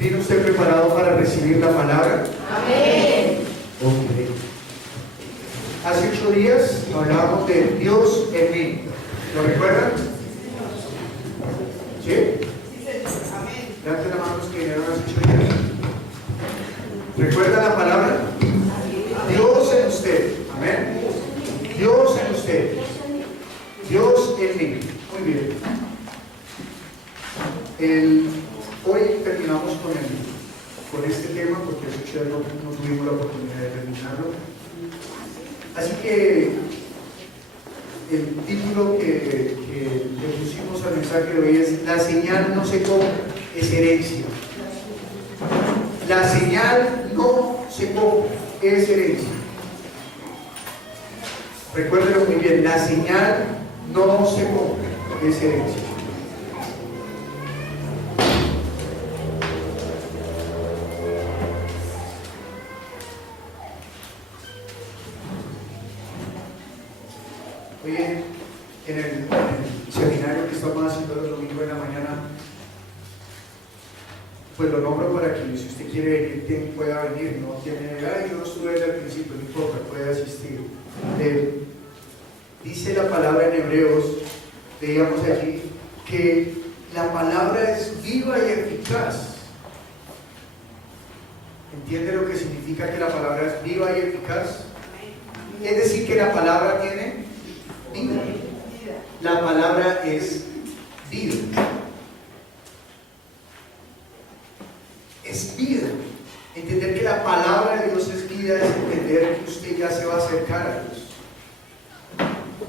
¿Tiene usted preparado para recibir la palabra? Amén. Ok. Hace 8 días hablábamos de Dios en mí. ¿Lo recuerdan? ¿Sí? Levanten la mano los que vinieron hace 8 días. ¿Recuerda la palabra? Dios en usted. Amén. Dios en usted. Dios en mí. Muy bien. Hoy terminamos con este tema porque hace 8 días no tuvimos la oportunidad de terminarlo. Así que el título que le pusimos al mensaje de hoy es: la señal no se compra, es herencia. La señal no se compra, es herencia. Recuérdenlo muy bien, la señal no se compra, es herencia. Hoy en el seminario que estamos haciendo los domingos en la mañana, pues lo nombro para que si usted quiere venir, pueda venir. No tiene, yo no estuve desde el principio, no importa, puede asistir. Dice la palabra en Hebreos, veíamos allí, que la palabra es viva y eficaz. ¿Entiende lo que significa que la palabra es viva y eficaz? Es decir, que la palabra tiene vida. La palabra es vida. Es vida. Entender que la palabra de Dios es vida es entender que usted ya se va a acercar a Dios.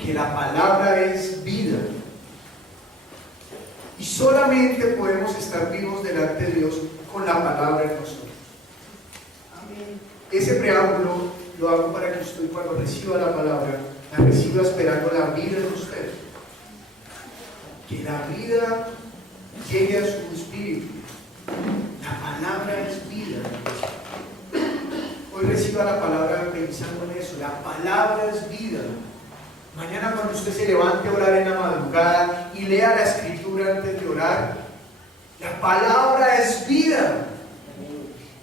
Que la palabra es vida. Y solamente podemos estar vivos delante de Dios con la palabra en nosotros. Ese preámbulo lo hago para que usted, cuando reciba la palabra, la reciba esperando la vida en usted. Que la vida llegue a su espíritu. La palabra es vida. Hoy reciba la palabra pensando en eso. La palabra es vida. Mañana, cuando usted se levante a orar en la madrugada y lea la escritura antes de orar, la palabra es vida.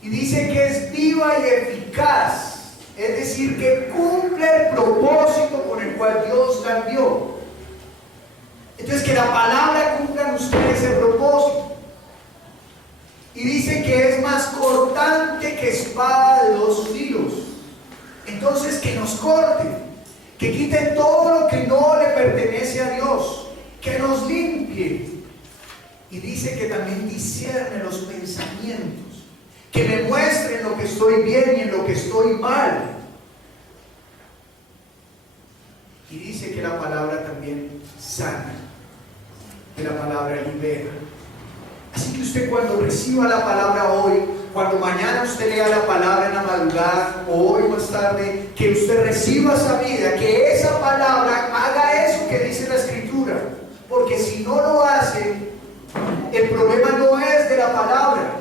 Y dice que es viva y eficaz. Es decir, que cumple el propósito con el cual Dios la envió. Entonces, que la palabra cumpla en usted ese propósito. Y dice que es más cortante que espada de 2 filos. Entonces, que nos corte, que quite todo lo que no le pertenece a Dios, que nos limpie. Y dice que también discierne los pensamientos, que me muestre en lo que estoy bien y en lo que estoy mal. Y dice que la palabra también sana, que la palabra libera. Así que usted, cuando reciba la palabra hoy, cuando mañana usted lea la palabra en la madrugada o hoy más tarde, que usted reciba esa vida, que esa palabra haga eso que dice la escritura. Porque si no lo hace, el problema no es de la palabra.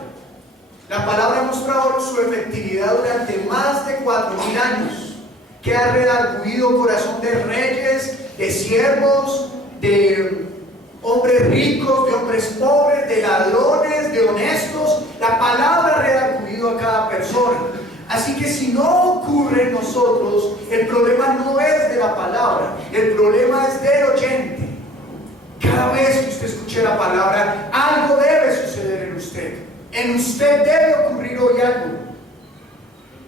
La palabra ha mostrado su efectividad durante más de 4.000 años, que ha redarguido corazón de reyes, de siervos, de hombres ricos, de hombres pobres, de ladrones, de honestos. La palabra ha redarguido a cada persona. Así que si no ocurre en nosotros, el problema no es de la palabra, el problema es del oyente. Cada vez que usted escuche la palabra, algo debe suceder en usted. En usted debe ocurrir hoy algo.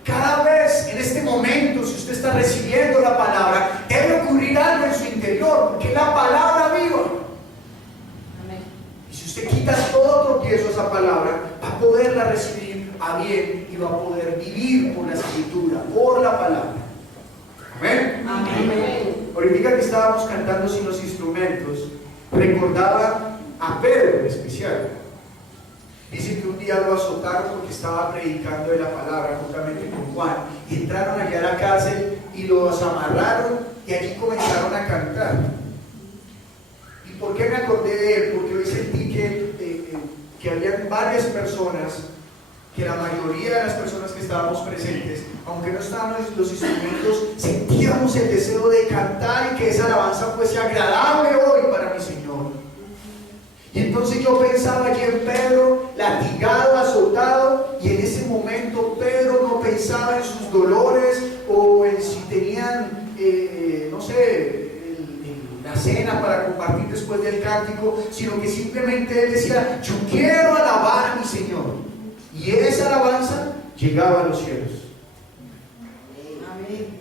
Cada vez, en este momento, si usted está recibiendo la palabra, debe ocurrir algo en su interior, porque es la palabra viva. Amén. Y si usted quita todo tropiezo a esa palabra, va a poderla recibir a bien y va a poder vivir por la escritura, por la palabra. Amén. Amén. Ahorita que estábamos cantando sin los instrumentos, recordaba a Pedro en especial. Dice que un día lo azotaron porque estaba predicando de la palabra juntamente con Juan. Y entraron allá a la cárcel y los amarraron y allí comenzaron a cantar. ¿Y por qué me acordé de él? Porque hoy sentí que habían varias personas, que la mayoría de las personas que estábamos presentes, aunque no estaban los instrumentos, sentíamos el deseo de cantar y que esa alabanza fuese agradable hoy para mi Señor. Y entonces yo pensaba allí en Pedro, latigado, azotado, compartir después del cántico, sino que simplemente él decía, yo quiero alabar a mi Señor. Y esa alabanza llegaba a los cielos.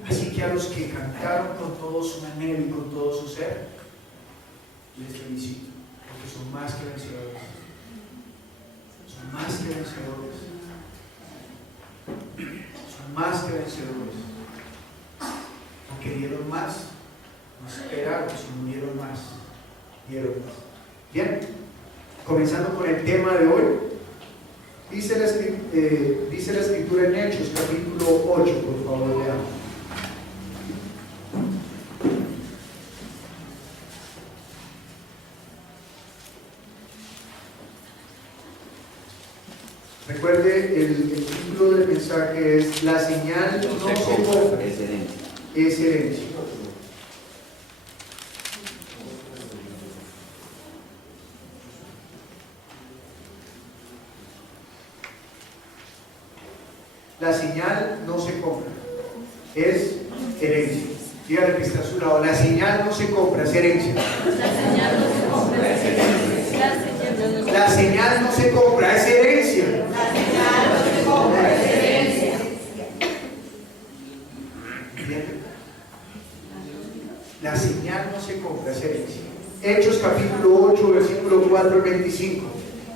Así que a los que cantaron con todo su anhelo y con todo su ser, les felicito, porque son más que vencedores. Son más que vencedores. Son más que vencedores. Aunque dieron más, no esperaron, sino dieron más. Dieron más. Bien, comenzando con el tema de hoy, dice la escritura en Hechos, capítulo 8, por favor, leamos. Recuerde, el título del mensaje es La señal no se compra, es herencia. La señal no se compra, es herencia. Dígale que está a su lado, la señal no se compra, es herencia. La señal no se compra, es herencia. La señal no se compra, es herencia. La señal no se compra, es herencia. La señal no se compra, es herencia. Hechos capítulo 8, versículo 4 al 25.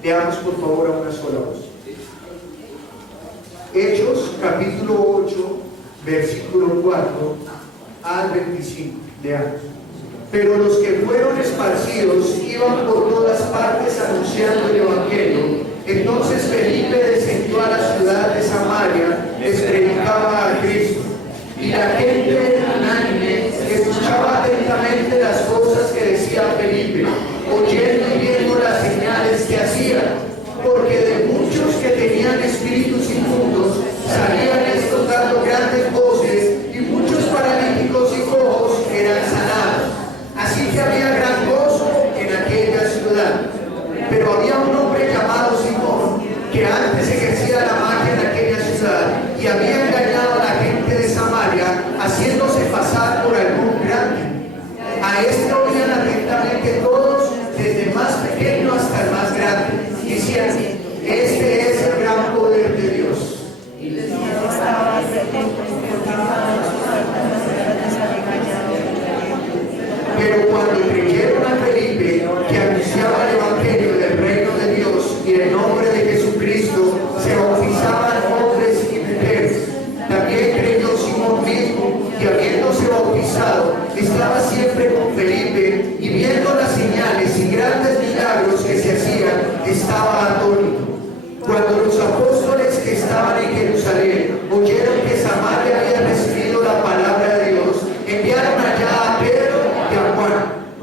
Leamos por favor a una sola voz. Hechos capítulo 8, versículo 4 al 25. Leamos. Pero los que fueron esparcidos iban por todas partes anunciando el Evangelio. Entonces Felipe descendió a la ciudad de Samaria, les predicaba a Cristo. Y la gente unánime escuchaba atentamente las cosas que decía Felipe, oyendo y viendo las señales que hacía, porque de muchos que tenían espíritus inmundos salían estos dando grandes voces, y muchos paralíticos y cojos eran sanados. Así que había gran gozo en aquella ciudad. Pero había un hombre llamado Simón, que antes ejercía la magia en aquella ciudad, y había engañado a la gente de Samaria, haciéndose pasar por algún grande. A este oían atentamente todos, desde el más pequeño hasta el más grande, diciendo, este es el gran poder de Dios. Pero cuando creyeron a Felipe, que anunciaba el Evangelio del reino de Dios y el nombre de Jesucristo, se bautizaban hombres y mujeres. También creyó Simón mismo, que habiéndose bautizado, estaba siempre con Felipe, y viendo las señales y grandes milagros que se hacían, estaba atónito. Cuando los apóstoles que estaban en Jerusalén oyeron que Samaria había recibido la palabra de Dios, enviaron allá a Pedro y a Juan,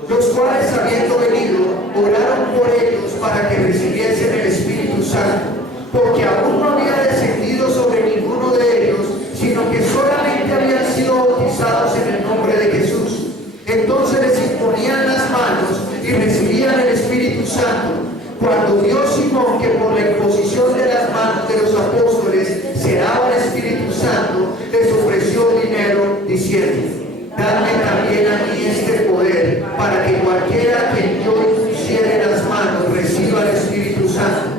los cuales, habiendo venido, oraron por ellos para que recibiesen el Espíritu Santo, porque aún no había descendido sobre ninguno de ellos, sino que solamente habían sido bautizados en el nombre de Jesús. Entonces les imponían las manos y recibían el Espíritu Santo. Cuando vio Simón que por la imposición de las manos de los apóstoles se daba el Espíritu Santo, les ofreció dinero, diciendo, dadme también a mí este poder, para que cualquiera que yo impusiere las manos reciba el Espíritu Santo.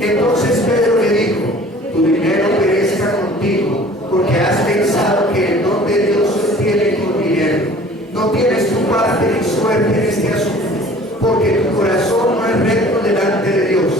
Entonces Pedro le dijo, tu dinero perezca contigo, porque has pensado que el don de Dios se obtiene con dinero. No tienes tu parte ni suerte en este asunto, porque tu corazón no es recto delante de Dios.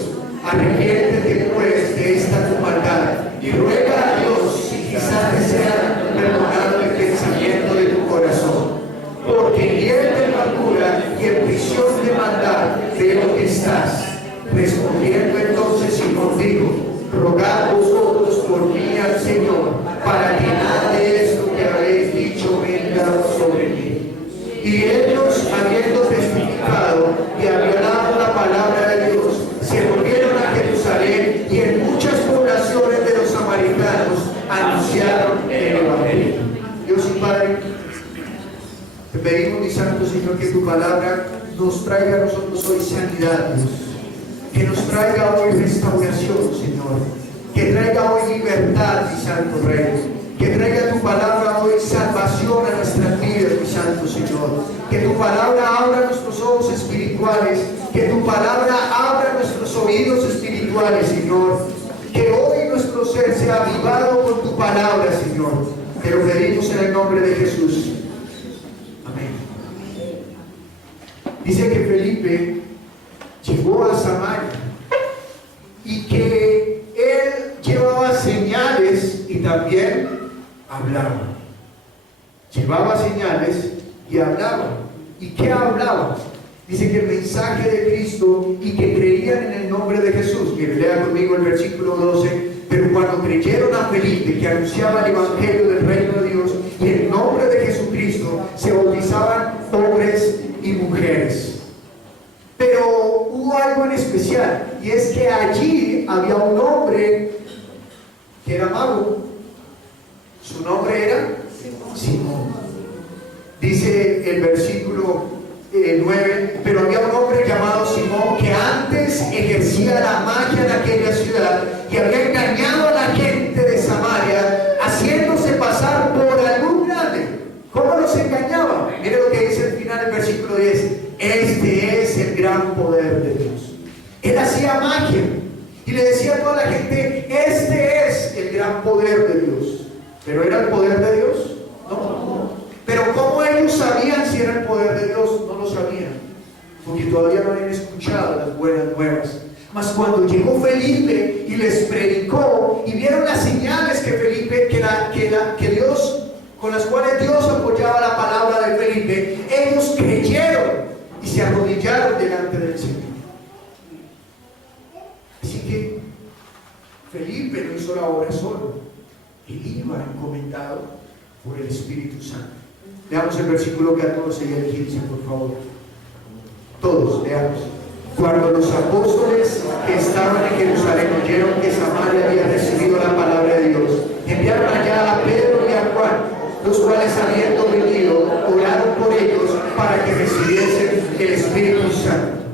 Arrepiéntete pues de esta tu maldad, y ruega a Dios si quizás te sea perdonado el pensamiento de tu corazón. Porque en hiel de amargura y en prisión de maldad veo que estás. Respondiendo entonces Simón dijo, rogad vosotros por mí al Señor, para que nada de esto que habéis dicho venga sobre mí. Y ellos, habiendo testificado y violado la palabra de Dios, se volvieron a Jerusalén, y en muchas poblaciones de los samaritanos anunciaron el Evangelio. Dios y Padre, te pedimos, mi Santo Señor, que tu palabra nos traiga a nosotros hoy sanidad, Dios. Que nos traiga hoy restauración, Señor. Que traiga hoy libertad, mi Santo Rey. Que traiga tu palabra hoy salvación a nuestras vidas, mi Santo Señor. Que tu palabra abra nuestros ojos espirituales, que tu palabra abra nuestros oídos espirituales, Señor, que hoy nuestro ser sea avivado con tu palabra, Señor. Te lo pedimos en el nombre de Jesús. Amén. Dice que Felipe llegó a Samaria y que él llevaba señales y también hablaba. Llevaba señales y hablaba. ¿Y qué hablaba? Dice que el mensaje de Cristo y que creían en el nombre de Jesús. Mire, lea conmigo el versículo 12. Pero cuando creyeron a Felipe, que anunciaba el evangelio del reino de Dios y el nombre de Jesucristo, se bautizaban hombres y mujeres. Pero hubo algo en especial, y es que allí había un hombre que era mago. Su nombre era Simón. Dice el versículo 9, pero había un hombre llamado Simón que antes ejercía la magia en aquella ciudad y había engañado a la gente de Samaria, haciéndose pasar por algún grande. ¿Cómo los engañaba? Mire lo que dice al final el versículo 10. Este es el gran poder de Dios. Él hacía magia y le decía a toda la gente, este es el gran poder de Dios. ¿Pero era el poder de Dios? No. Pero ¿cómo ellos sabían si era el poder de Dios? No lo sabían, porque todavía no habían escuchado las buenas nuevas. Mas cuando llegó Felipe y les predicó y vieron las señales que Felipe, que Dios, con las cuales Dios apoyaba la palabra de Felipe, ellos creyeron y se arrodillaron delante del Señor. Así que Felipe no hizo la obra solo, él iba encomendado por el Espíritu Santo. Leamos el versículo 14 y el 15, por favor. Todos, leamos. Cuando los apóstoles que estaban en Jerusalén oyeron que Samaria había recibido la palabra de Dios, enviaron allá a Pedro y a Juan, los cuales habiendo venido, oraron por ellos para que recibiesen el Espíritu Santo.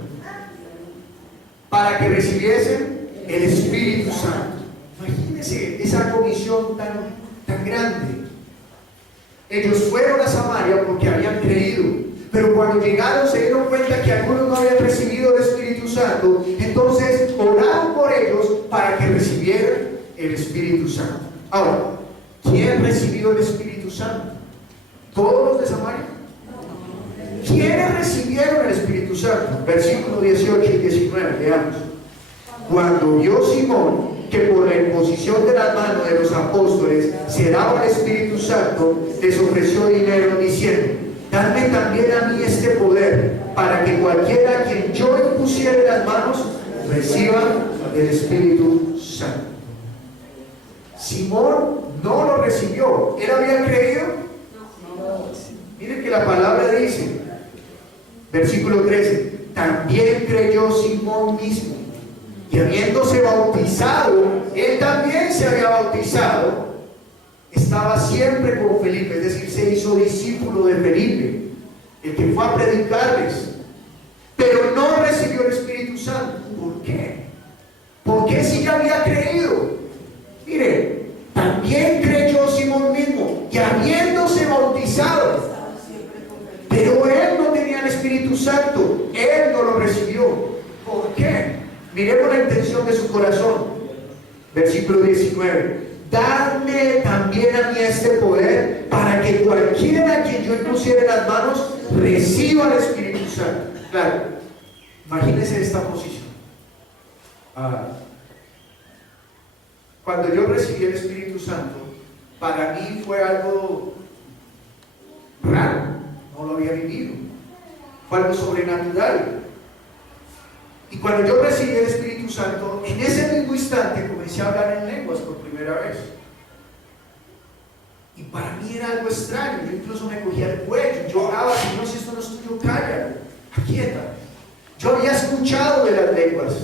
Para que recibiesen el Espíritu Santo. Imagínense esa comisión tan grande. Ellos fueron a Samaria porque habían creído, pero cuando llegaron se dieron cuenta que algunos no habían recibido el Espíritu Santo. Entonces oraron por ellos para que recibieran el Espíritu Santo. Ahora, ¿quién recibió el Espíritu Santo? ¿Todos los de Samaria? ¿Quiénes recibieron el Espíritu Santo? Versículos 18 y 19, veamos. Cuando vio Simón que por la imposición de las manos de los apóstoles se daba el Espíritu Santo, les ofreció dinero diciendo, dadme también a mí este poder, para que cualquiera a quien yo impusiere las manos reciba el Espíritu Santo. Simón no lo recibió. ¿Él había creído? Miren que la palabra dice, versículo 13, también creyó Simón mismo, y habiéndose bautizado, él también se había bautizado, estaba siempre con Felipe, es decir, se hizo discípulo de Felipe, el que fue a predicarles, pero no recibió el Espíritu Santo. ¿Por qué? Porque si ya había creído. Mire, también creyó Simón mismo, y habiéndose bautizado, pero él no tenía el Espíritu Santo, él no lo recibió. ¿Por qué? Miremos la intención de su corazón. Versículo 19. Dadme también a mí este poder, para que cualquiera a quien yo impusiere las manos reciba el Espíritu Santo. Claro, imagínense esta posición. Cuando yo recibí el Espíritu Santo, para mí fue algo raro, no lo había vivido, fue algo sobrenatural. Y cuando yo recibí el Espíritu Santo, en ese mismo instante comencé a hablar en lenguas por primera vez. Y para mí era algo extraño, yo incluso me cogía el cuello, yo oraba, Señor, si esto no es tuyo, calla, aquieta. Yo había escuchado de las lenguas,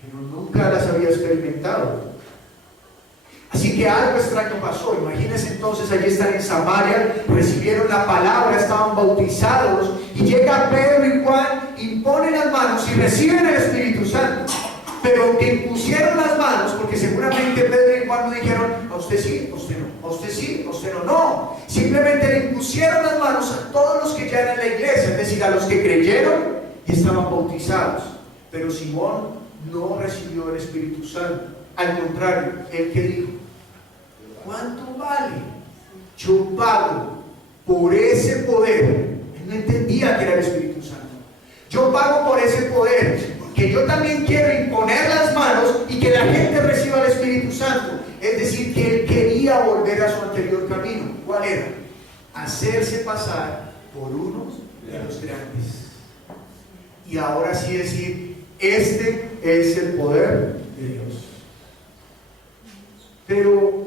pero nunca las había experimentado. Así que algo extraño pasó. Imagínense entonces, allí están en Samaria, recibieron la palabra, estaban bautizados, y llega Pedro y Juan, imponen las manos y reciben el Espíritu Santo. Pero que impusieron las manos, porque seguramente Pedro y Juan no dijeron, a usted sí, a usted no, a usted sí, a usted no, no. simplemente le impusieron las manos a todos los que ya eran en la iglesia, es decir, a los que creyeron y estaban bautizados. Pero Simón no recibió el Espíritu Santo. Al contrario, él que dijo: ¿cuánto vale? Yo pago por ese poder. Él no entendía que era el Espíritu Santo. Yo pago por ese poder, porque yo también quiero imponer las manos y que la gente reciba el Espíritu Santo. Es decir, que él quería volver a su anterior camino. ¿Cuál era? Hacerse pasar por uno de los grandes. Y ahora sí decir: este es el poder de Dios. Pero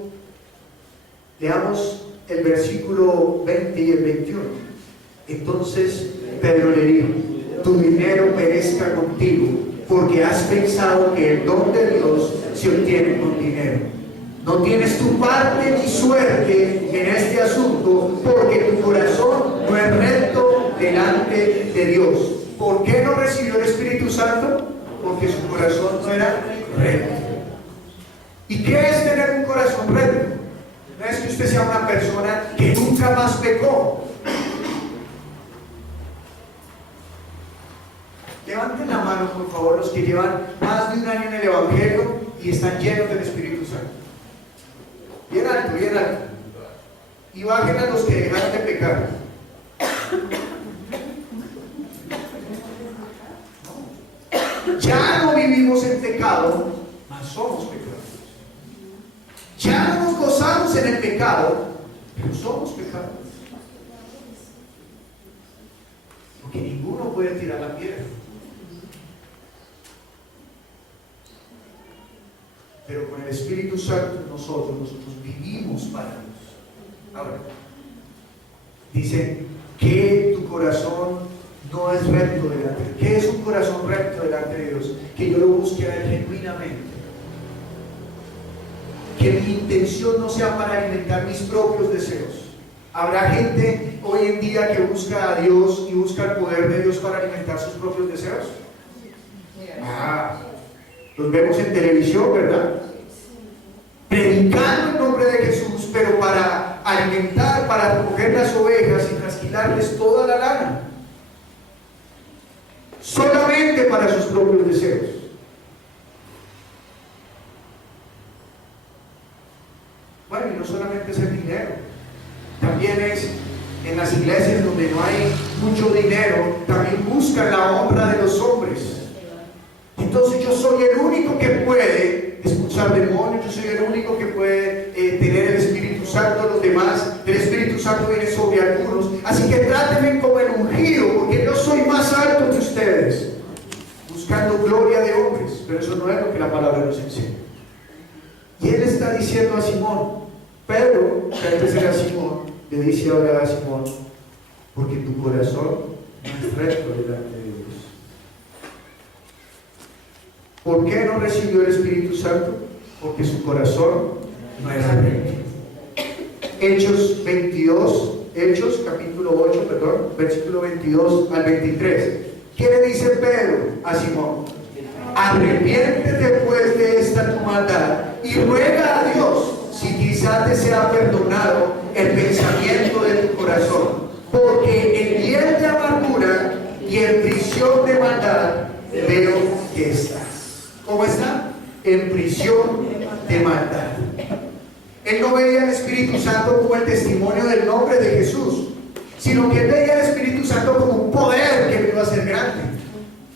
leamos el versículo 20 y el 21. Entonces Pedro le dijo: tu dinero perezca contigo, porque has pensado que el don de Dios se obtiene con dinero. No tienes tu parte ni suerte en este asunto, porque tu corazón no es recto delante de Dios. ¿Por qué no recibió el Espíritu Santo? Porque su corazón no era recto. ¿Y qué es tener un corazón recto? No es que usted sea una persona que nunca más pecó. Levanten la mano, por favor, los que llevan más de un año en el Evangelio y están llenos del Espíritu Santo. Bien alto, bien alto. Y bajen a los que dejaron de pecar. Ya no vivimos en pecado, mas somos pecadores. Ya no nos gozamos en el pecado, pero somos pecadores. Porque ninguno puede tirar la piedra. Pero con el Espíritu Santo nosotros vivimos para Dios. Ahora, dice que tu corazón no es recto delante de Dios. ¿Qué es un corazón recto delante de Dios? Que yo lo busque a Él genuinamente. Que mi intención no sea para alimentar mis propios deseos. Habrá gente hoy en día que busca a Dios y busca el poder de Dios para alimentar sus propios deseos. Los vemos en televisión, ¿verdad? Predicando en nombre de Jesús, pero para alimentar, para recoger las ovejas y trasquilarles toda la lana. Solamente para sus propios deseos. Bueno, y no solamente es el dinero, también es en las iglesias donde no hay mucho dinero, también buscan la honra de los hombres. Entonces yo soy el único que puede expulsar demonios, yo soy el único que puede tener el Espíritu Santo. Los demás, el Espíritu Santo viene sobre algunos, así que trátenme como el ungido, porque yo soy más alto que ustedes, buscando gloria de hombres. Pero eso no es lo que la palabra nos enseña. Y él está diciendo a Simón, Pedro, que antes era Simón, le dice ahora a Simón: porque tu corazón no es recto delante de Dios. ¿Por qué no recibió el Espíritu Santo? Porque su corazón no era recto. Hechos capítulo 8, versículo 22 al 23. ¿Qué le dice Pedro a Simón? Arrepiéntete pues de esta tu maldad y ruega a Dios si quizá te sea perdonado el pensamiento de tu corazón, porque en hiel de amargura y en prisión de maldad veo que estás. ¿Cómo está? En prisión de maldad. Él no veía el Espíritu Santo como el testimonio del nombre de Jesús, sino que él veía el Espíritu Santo como un poder que me iba a hacer grande.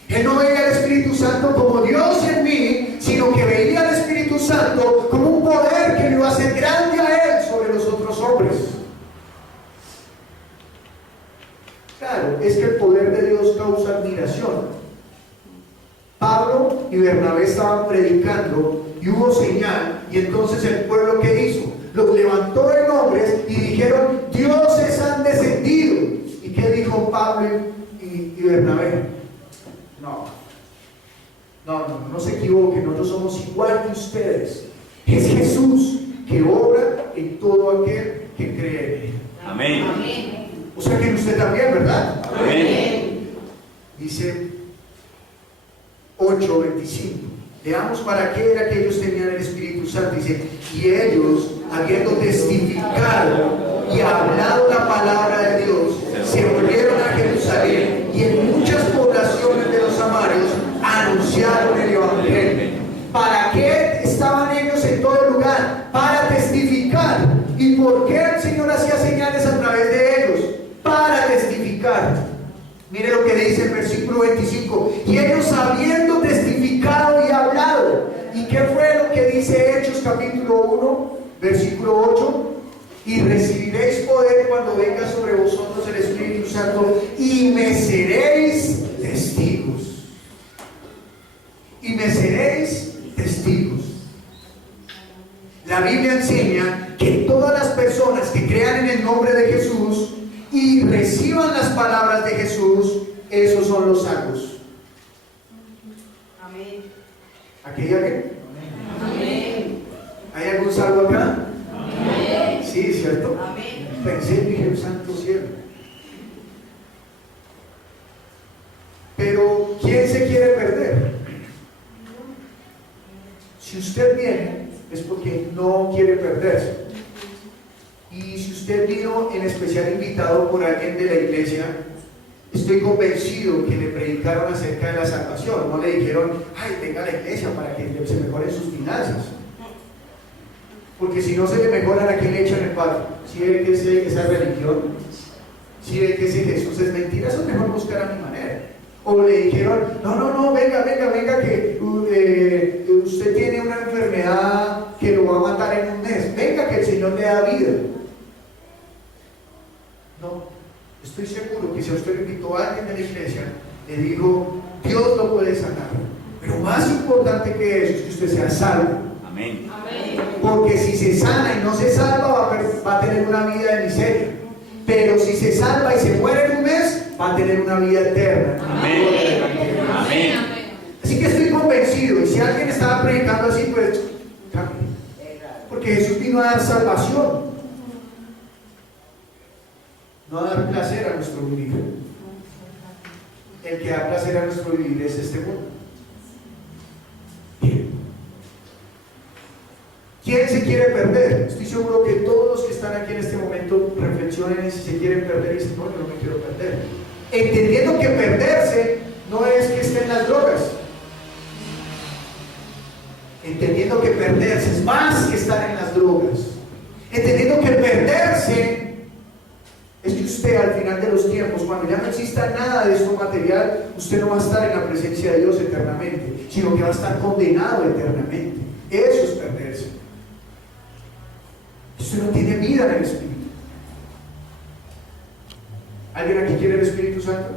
Él no veía el Espíritu Santo como Dios en mí, sino que veía el Espíritu Santo como un poder que me iba a hacer grande a él sobre los otros hombres. Claro, es que el poder de Dios causa admiración. Pablo y Bernabé estaban predicando y hubo señal, y entonces el pueblo, ¿qué hizo? Los levantó en hombres y dijeron: dioses han descendido. ¿Y qué dijo Pablo y Bernabé? No se equivoquen, nosotros somos igual que ustedes. Es Jesús que obra en todo aquel que cree en él. Amén. O sea que en usted también, ¿verdad? Amén. Dice 8:25. Veamos para qué era que ellos tenían el Espíritu Santo. Dice: y ellos, habiendo testificado y hablado la palabra de Dios, se volvieron a Jerusalén y en muchas poblaciones de los samarios anunciaron el evangelio. ¿Para qué estaban ellos en todo lugar? Para testificar. ¿Y por qué el Señor hacía señales a través de ellos? Para testificar. Mire lo que dice el versículo 25. Y ellos habiendo testificado y hablado. ¿Y qué fue lo que dice Hechos capítulo 1, versículo 8? Y recibiréis poder cuando venga sobre vosotros el Espíritu Santo y me seréis testigos. Y me seréis testigos. La Biblia enseña que todas las personas que crean en el nombre de Jesús y reciban las palabras de Jesús, esos son los salvos. Amén. ¿Aquí hay alguien? Amén. ¿Hay algún salvo acá? Amén. Sí, ¿cierto? Amén. Pensé y dije, santo cielo. Pero ¿quién se quiere perder? Si usted viene es porque no quiere perderse. Y si usted vino en especial invitado por alguien de la iglesia, estoy convencido que le predicaron acerca de la salvación. No le dijeron, ay, venga a la iglesia para que se mejoren sus finanzas. Porque si no se le mejoran, ¿a quién le echan el palo? Si ve que esa religión, si ve que ese Jesús es mentira, eso es mejor buscar a mi manera. O le dijeron, no, venga, que usted tiene una enfermedad que lo va a matar en un mes. Venga, que el Señor le da vida. No, estoy seguro que si a usted le invitó a alguien de la iglesia, le dijo, Dios lo puede sanar. Pero más importante que eso es que usted sea salvo. Amén. Porque si se sana y no se salva, va a tener una vida de miseria. Pero si se salva y se muere en un mes, va a tener una vida eterna. Amén. Amén. Así que estoy convencido. Y si alguien estaba predicando así, pues cambie. Porque Jesús vino a dar salvación, no a dar placer a nuestro vivir. El que da placer a nuestro vivir es este mundo. ¿Quién se quiere perder? Estoy seguro que todos los que están aquí en este momento reflexionen en si se quieren perder y dicen, no, yo no me quiero perder. Entendiendo que perderse no es que esté en las drogas. Entendiendo que perderse es más que estar en las drogas. Entendiendo que perderse es que usted al final de los tiempos, cuando ya no exista nada de esto material, usted no va a estar en la presencia de Dios eternamente, sino que va a estar condenado eternamente. Eso es perderse. Usted no tiene vida en el Espíritu. ¿Alguien aquí quiere el Espíritu Santo?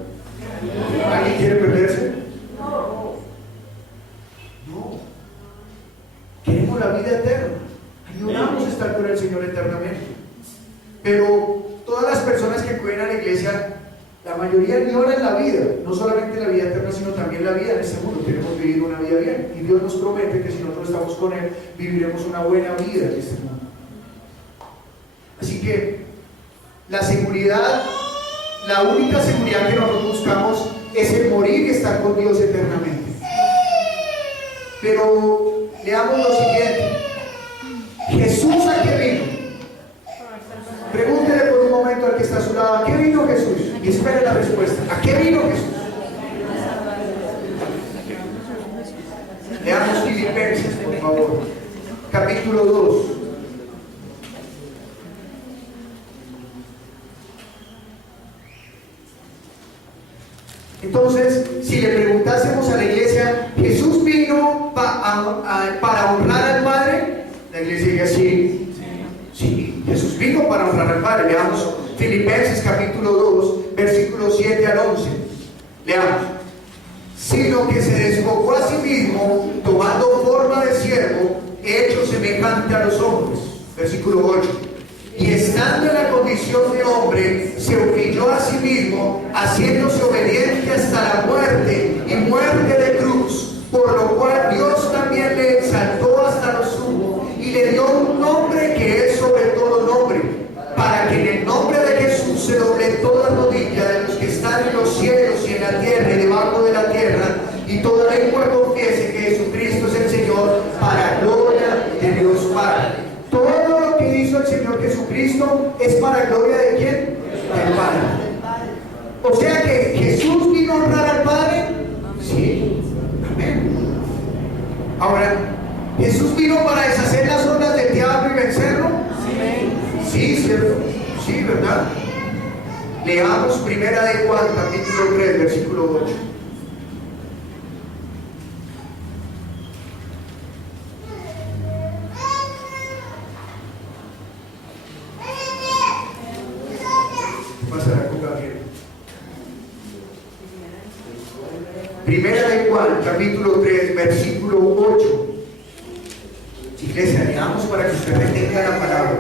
¿Alguien quiere perderse? No. Queremos la vida eterna. Ayudamos a estar con el Señor eternamente. Pero todas las personas que acuden a la iglesia, la mayoría ignoran la vida. No solamente la vida eterna, sino también la vida en este mundo. Queremos vivir una vida bien. Y Dios nos promete que si nosotros estamos con Él, viviremos una buena vida en este mundo. Así que la seguridad, la única seguridad que nosotros buscamos es el morir y estar con Dios eternamente. Pero leamos lo siguiente. ¿Jesús a qué vino? Pregúntele por un momento al que está a su lado, ¿a qué vino Jesús? Y espere la respuesta. ¿A qué vino Jesús? Leamos Filipenses, por favor. Capítulo 2. Entonces, si le preguntásemos a la iglesia, ¿Jesús vino para honrar al Padre? La iglesia diría sí. Sí, Jesús vino para honrar al Padre. Leamos Filipenses capítulo 2, versículos 7 al 11. Leamos. Sino que se despojó a sí mismo, tomando forma de siervo, hecho semejante a los hombres. Versículo 8. Y estando en la condición de hombre, se humilló a sí mismo, haciéndose obediente hasta la muerte y muerte de cruz, por lo cual Dios también le exaltó hasta lo sumo y le dio un nombre que es sobre todo nombre, para que en el nombre de Jesús se doble toda rodilla de los que están en los cielos y en la tierra y debajo de la tierra, y toda lengua confiese que Jesucristo es el Señor, para gloria de Dios Padre. Todo lo que hizo el Señor Señor Jesucristo es para gloria de quién? Del Padre. O sea que Jesús vino a honrar al Padre. Sí. Amén. Ahora, ¿Jesús vino para deshacer las obras del diablo y vencerlo? Sí, cierto. Sí, ¿verdad? Leamos primera de Juan, capítulo 3, versículo 8. Pasará con Gabriel. Primera de Juan, capítulo 3, versículo 8. Iglesia, leamos para que usted retenga la palabra.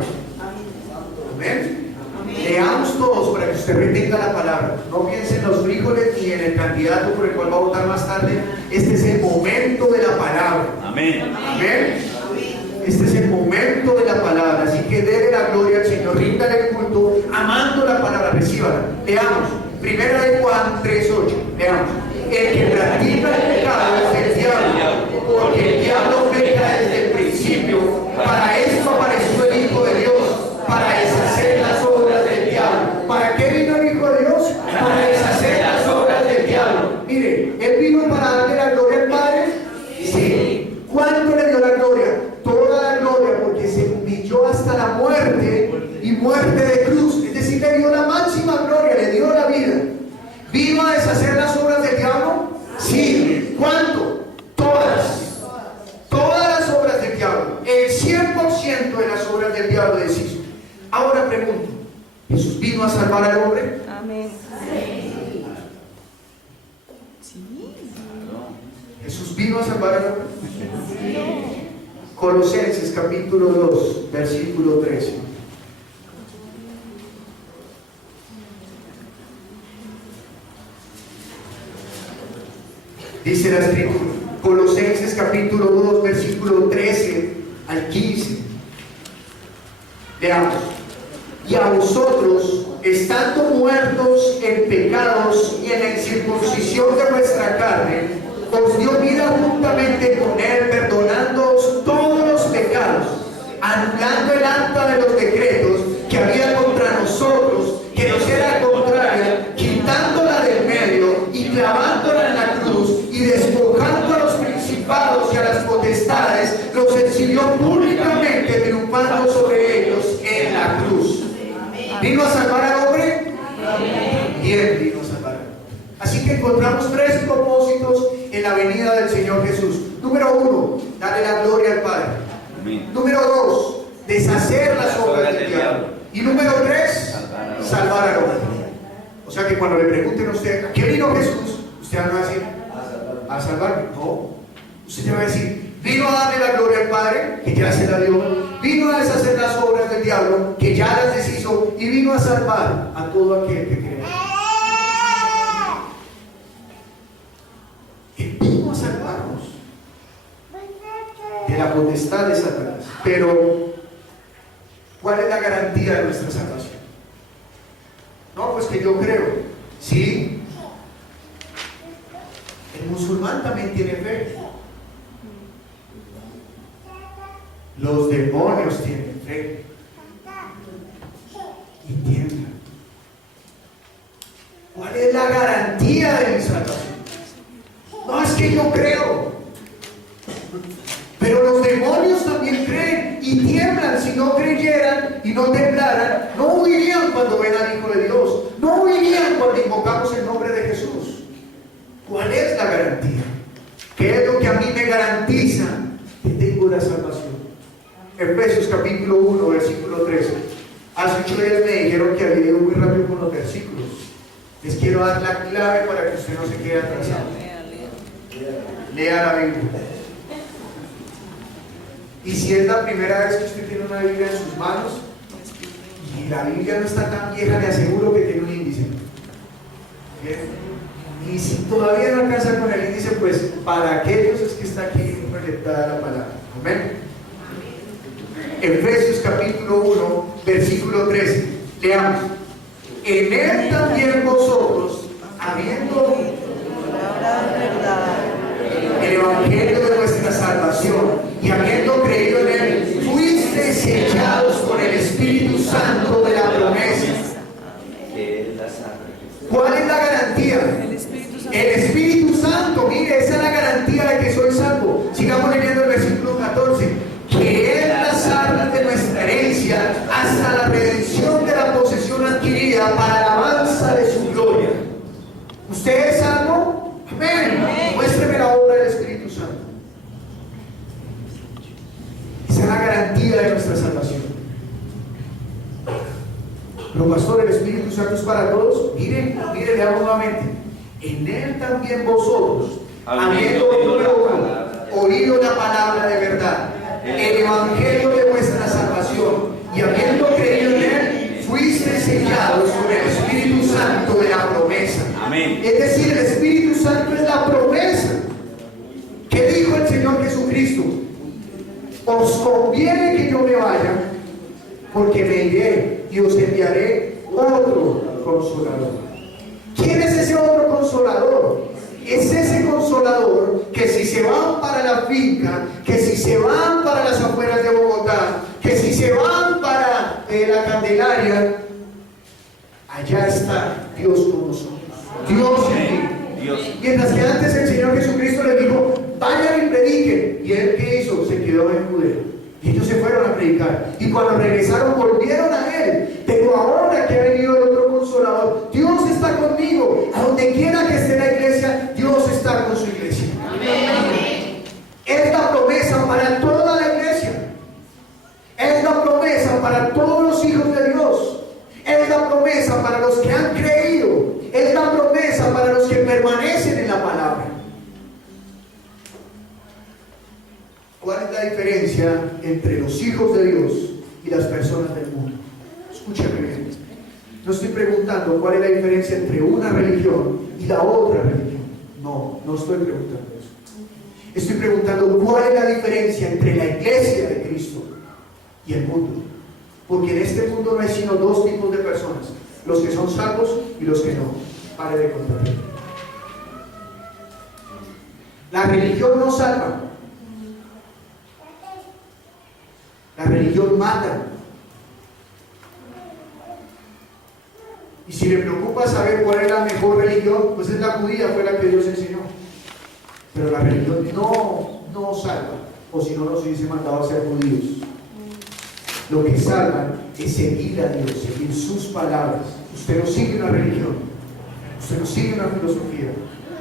Amén. Leamos todos para que usted retenga la palabra. No piense en los frijoles ni en el candidato por el cual va a votar más tarde. Este es el momento de la palabra. Amén. Amén. Este es el momento de la palabra. Así que dele la gloria al Señor. Ríndale el culto amando la palabra. Recíbala. Leamos. Primera de Juan 3:8. Leamos. El que practica el pecado es el diablo, porque el diablo peca desde el principio. Para esto apareció el Hijo de Dios, para deshacer las obras del diablo. ¿Para qué vino el Hijo de Dios? Para deshacer las obras del diablo. Mire, Él vino para darle la gloria al Padre. Sí. ¿Cuánto le dio la gloria? Toda la gloria, porque se humilló hasta la muerte y muerte de cruz. Es decir, le dio la máxima gloria, le dio la vida. ¿Vino a deshacer las obras del diablo? Sí. ¿Cuánto? Todas. Todas las obras del diablo. El 100% de las obras del diablo deshizo. Ahora pregunto, ¿Jesús vino a salvar al hombre? Amén. ¿Jesús vino a salvar al hombre? Colosenses capítulo 2, versículo 13. Dice la escritura, Colosenses capítulo 2, versículo 13 al 15. Leamos. Y a vosotros, estando muertos en pecados y en la incircuncisión de vuestra carne, os dio vida juntamente con Él, perdonándoos todos los pecados, anulando el acta de los decretos que había contra nosotros, que nos era contraria, quitándola del medio y clavándola en la cruz, y despojando a los principados y a las potestades, los exhibió públicamente, triunfando sobre ellos en la cruz. ¿Vino a salvar al hombre? Bien, vino a salvar al hombre. Así que encontramos tres propósitos en la venida del Señor Jesús. Número 1, darle la gloria al Padre. Número 2, deshacer las obras del diablo. Y número 3, salvar al hombre. O sea que cuando le pregunten a usted, ¿a qué vino Jesús? Usted no va a decir, a salvarme. No. Usted va a decir, vino a darle la gloria al Padre, que ya se la dio. Vino a deshacer las obras del diablo, que ya las deshizo. Y vino a salvar a todo aquel que cree. Él vino a salvarnos de la potestad de Satanás. Pero, ¿cuál es la garantía de nuestra salvación? No, pues que yo creo. Sí. El musulmán también tiene fe. Los demonios tienen fe. Y tiemblan. ¿Cuál es la garantía de mi salvación? No, es que yo creo. Pero los demonios también creen y tiemblan. Si no creyeran y no temblaran, no huirían cuando ven al Hijo de Dios. No huirían cuando invocamos el nombre de Jesús. ¿Cuál es la garantía? ¿Qué es lo que a mí me garantiza que tengo la salvación? Efesios capítulo 1, versículo 13. Hace 8 días me dijeron que había ido muy rápido con los versículos. Les quiero dar la clave para que usted no se quede atrasado. Lea la Biblia. Y si es la primera vez que usted tiene una Biblia en sus manos y la Biblia no está tan vieja, le aseguro que tiene un índice. ¿Bien? Y si todavía no alcanza con el índice, pues para aquellos es que está aquí proyectada la palabra. Amén. Efesios capítulo 1, versículo 13. Leamos. En él también vosotros, habiendo el evangelio de vuestra salvación y habiendo creído en él, fuisteis sellados con el Espíritu vida de nuestra salvación. Pero pastor, el Espíritu Santo es para todos. Miren, leamos nuevamente. En él también vosotros, habiendo oído la palabra de verdad, el evangelio de vuestra salvación, y habiendo creído en él, fuisteis sellados con el Espíritu Santo de la promesa. Amén. Es decir, el Espíritu Santo es la promesa. ¿Qué dijo el Señor Jesucristo? Os conviene que yo me vaya, porque me iré y os enviaré otro consolador. ¿Quién es ese otro consolador? Es ese consolador que si se van para la finca, que si se van para las afueras de Bogotá, que si se van para la Candelaria, allá está Dios con nosotros. Dios en mí. Mientras que antes el Señor Jesucristo les dijo, vayan y prediquen. ¿Y él qué hizo? Se quedó en Judea. Y ellos se fueron a predicar. Y cuando regresaron volvieron a él. Pero ahora que ha venido el otro consolador, Dios está conmigo. A donde quiera que esté la iglesia, Dios está con su iglesia. Amén. Es la promesa para toda la iglesia. Es la promesa para todos los hijos de Dios. Es la promesa para los que han creído. Es la promesa para los que permanecen en la palabra. ¿Cuál es la diferencia entre los hijos de Dios y las personas del mundo? Escúchame bien. No estoy preguntando cuál es la diferencia entre una religión y la otra religión. No estoy preguntando eso. Estoy preguntando cuál es la diferencia entre la iglesia de Cristo y el mundo. Porque en este mundo no hay sino dos tipos de personas: los que son salvos y los que no. Pare de contar. La religión no salva. La religión mata. Y si le preocupa saber cuál es la mejor religión, pues es la judía, fue la que Dios enseñó. Pero la religión no salva, o si no nos hubiese mandado a ser judíos. Lo que salva es seguir a Dios, seguir sus palabras. Usted no sigue una religión, usted no sigue una filosofía,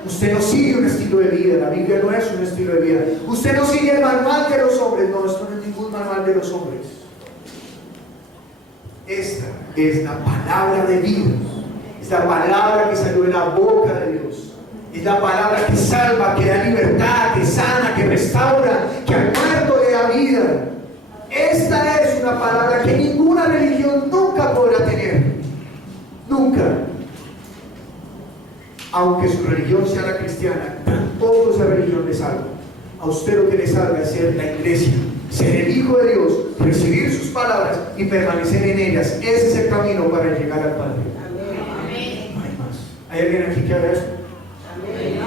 usted no sigue un estilo de vida. La Biblia no es un estilo de vida. Usted no sigue el manual de los hombres. No, esto no es ningún manual de los hombres. Esta es la palabra de vida. Es la palabra que salió de la boca de Dios. Es la palabra que salva, que da libertad, que sana, que restaura, que al muerto le da vida. Esta es una palabra que ninguna religión nunca podrá tener. Nunca. Aunque su religión sea la cristiana, tampoco esa religión le salva. A usted lo que le salva es ser la iglesia, ser el Hijo de Dios, recibir sus palabras y permanecer en ellas. Ese es el camino para llegar al Padre. Amén. No hay más. ¿Hay alguien aquí que haga eso?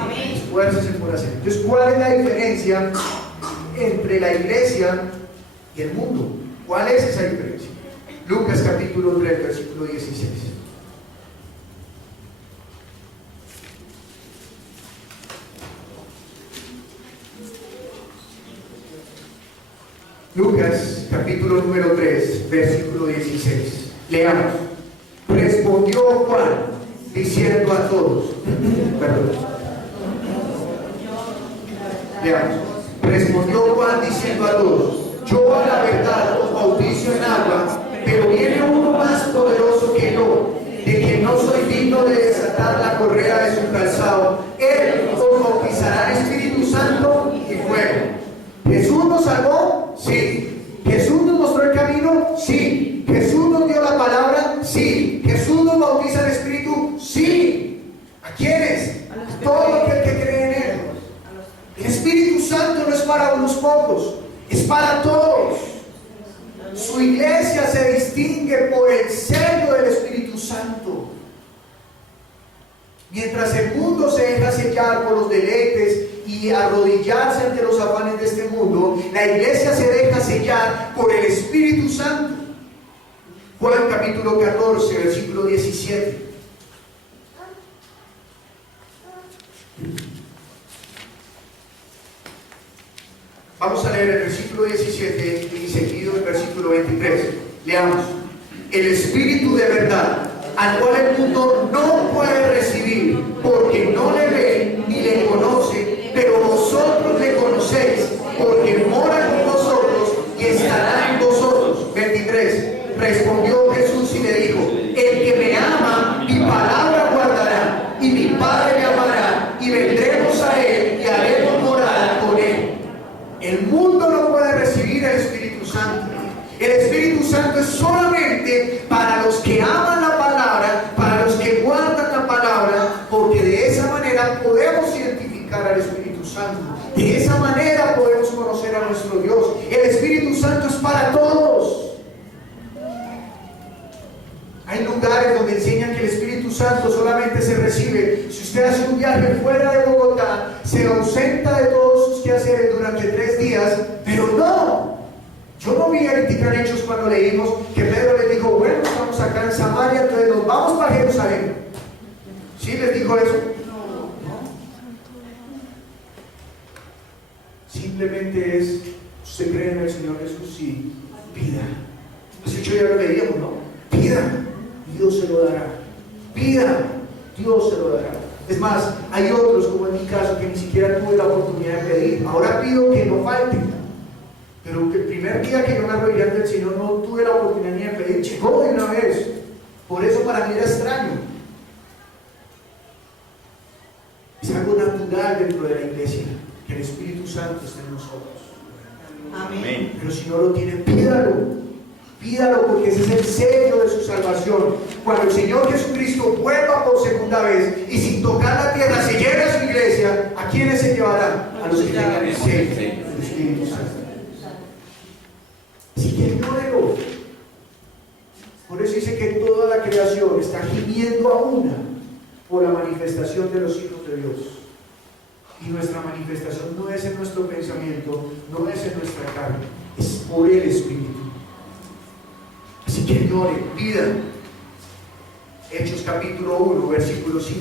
Amén. Esfuércese por hacer. Entonces, ¿cuál es la diferencia entre la iglesia y el mundo? ¿Cuál es esa diferencia? Lucas capítulo 3, versículo 16. Lucas capítulo número 3, versículo 16. Leamos. Respondió Juan diciendo a todos. Perdón. Leamos. Respondió Juan diciendo a todos: yo a la verdad os bautizo en agua, pero viene uno más poderoso que yo, de que no soy digno de desatar la correa de su calzado. Él os bautizará en Espíritu Santo y fuego. ¿Jesús nos salvó? Sí. ¿Jesús nos mostró el camino? Sí. ¿Jesús nos dio la palabra? Sí. ¿Jesús nos bautiza en Espíritu? Sí. ¿A quiénes? A todo aquel que cree en Él. El Espíritu Santo no es para unos pocos, es para todos. Su iglesia se distingue por el sello del Espíritu Santo. Mientras el mundo se deja sellar por los deleites y arrodillarse ante los afanes de este mundo, la iglesia se deja sellar por el Espíritu Santo. Juan capítulo 14, versículo 17. Vamos a leer el versículo 17 y seguido el versículo 23. Leamos. El Espíritu de verdad, al cual el mundo no puede recibir, porque no le ve ni le conoce, pero vosotros le conocéis, porque mora con vosotros y estará en vosotros. Respondió Jesús y le dijo: el que me ama, mi palabra guardará, y mi Padre me amará, y vendremos a él y haremos morada con él. El mundo no puede recibir el Espíritu Santo. El Espíritu Santo es solamente para los que aman la palabra, para los que guardan la palabra, porque de esa manera podemos identificar al Espíritu Santo. De esa manera podemos conocer a nuestro Dios. El Espíritu Santo es para todos. Hay lugares donde enseñan que el Espíritu Santo solamente se recibe si usted hace un viaje fuera de Bogotá, se ausenta de todos sus quehaceres durante 3 días, pero no. Yo no vi ahorita en Hechos cuando leímos que Pedro les dijo: bueno, estamos acá en Samaria, entonces nos vamos para Jerusalén. ¿Sí les dijo eso? No. Simplemente es: ¿usted cree en el Señor Jesús? Sí, pida. Hace 8 días lo leíamos, ¿no? Pida, Dios se lo dará. Pida, Dios se lo dará. Es más, hay otros, como en mi caso, que ni siquiera tuve la oportunidad de pedir. Ahora pido que no falte. Pero el primer día que yo me arrodillé ante el Señor no tuve la oportunidad ni de pedir. Llegó de una vez. Por eso para mí era extraño. Es algo natural dentro de la iglesia que el Espíritu Santo esté en nosotros. Amén. Pero si no lo tiene, pídalo. Pídalo, porque ese es el sello de su salvación. Cuando el Señor Jesucristo vuelva por segunda vez y sin tocar la tierra se lleve a su iglesia, ¿a quiénes se llevará? A los que tengan el sello del Espíritu Santo. Así que ignórelo. Por eso dice que toda la creación está gimiendo a una por la manifestación de los hijos de Dios. Y nuestra manifestación no es en nuestro pensamiento, no es en nuestra carne, es por el Espíritu. Así que ignore, pida. Hechos capítulo 1, versículo 5.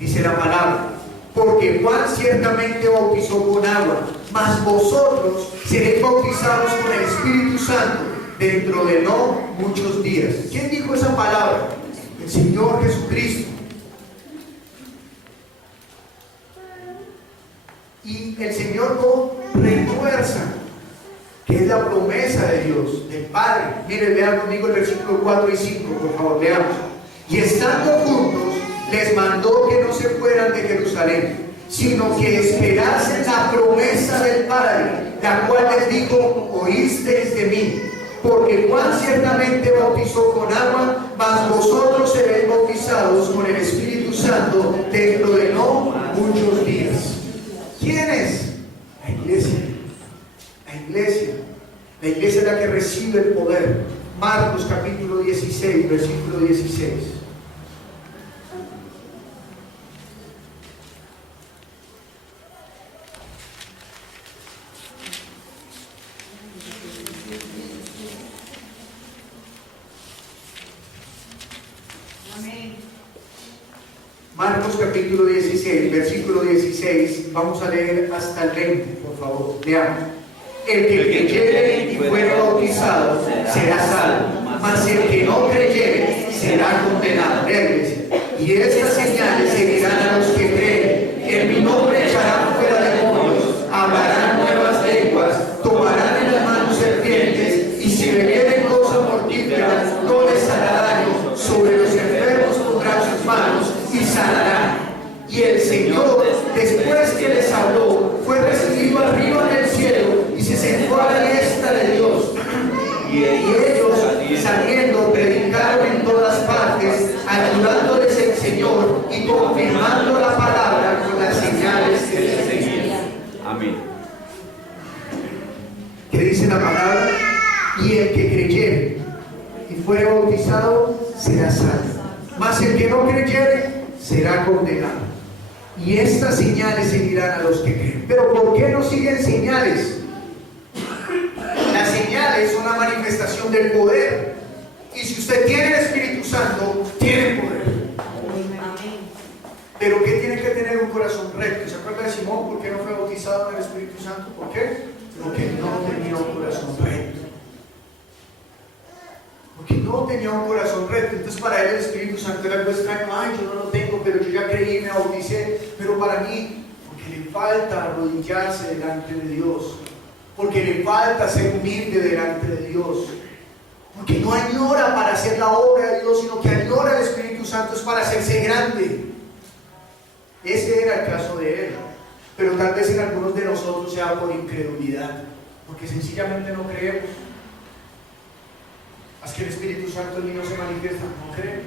Dice la palabra: porque Juan ciertamente bautizó con agua, mas vosotros seréis bautizados con el Espíritu Santo dentro de no muchos días. ¿Quién dijo esa palabra? El Señor Jesucristo. Y el Señor refuerza que es la promesa de Dios, del Padre. Miren, vean conmigo el versículo 4 y 5, por favor, veamos. Y estando juntos, les mandó que no se fueran de Jerusalén, sino que esperasen la promesa del Padre, la cual les dijo: oísteis de mí. Porque Juan ciertamente bautizó con agua, mas vosotros seréis bautizados con el Espíritu Santo dentro de no muchos días. ¿Quién es? La iglesia. La iglesia. La iglesia es la que recibe el poder. Marcos capítulo 16, versículo 16. Marcos capítulo 16, versículo 16, vamos a leer hasta el 20, por favor, leamos. El que creyere y fuere bautizado será salvo, mas el que no creyere será condenado. Y estas señales seguirán a los que creen: en mi nombre echarán fuera demonios, hablarán nuevas lenguas, tomarán en las manos serpientes, y si bebieren cosa mortífera no les hará daño, sobre los enfermos pondrán sus manos y sanarán. Y el Señor, después que les habló, fue recibido arriba en el cielo y se sentó a la diestra de Dios. Y ellos, saliendo, predicaron en todas partes, ayudándoles el Señor y confirmando la palabra con las señales que les seguían. Amén. ¿Qué dice la palabra? Y el que creyere y fuere bautizado será salvo, mas el que no creyere será condenado. Y estas señales seguirán a los que creen. Pero ¿por qué no siguen señales? Las señales son la manifestación del poder. Y si usted tiene el Espíritu Santo, tiene poder. Pero ¿qué tiene que tener un corazón recto? ¿Se acuerda de Simón? ¿Por qué no fue bautizado en el Espíritu Santo? ¿Por qué? Porque no tenía un corazón recto. Porque no tenía un corazón recto. Entonces para él el Espíritu Santo era algo extraño. Ay, yo no lo tengo, pero yo ya creí, me bauticé. Pero para mí, porque le falta arrodillarse delante de Dios, porque le falta ser humilde delante de Dios, porque no añora para hacer la obra de Dios, sino que añora al Espíritu Santo es para hacerse grande. Ese era el caso de él, pero tal vez en algunos de nosotros sea por incredulidad, porque sencillamente no creemos. Haz que el Espíritu Santo en mí no se manifiesta, no cree.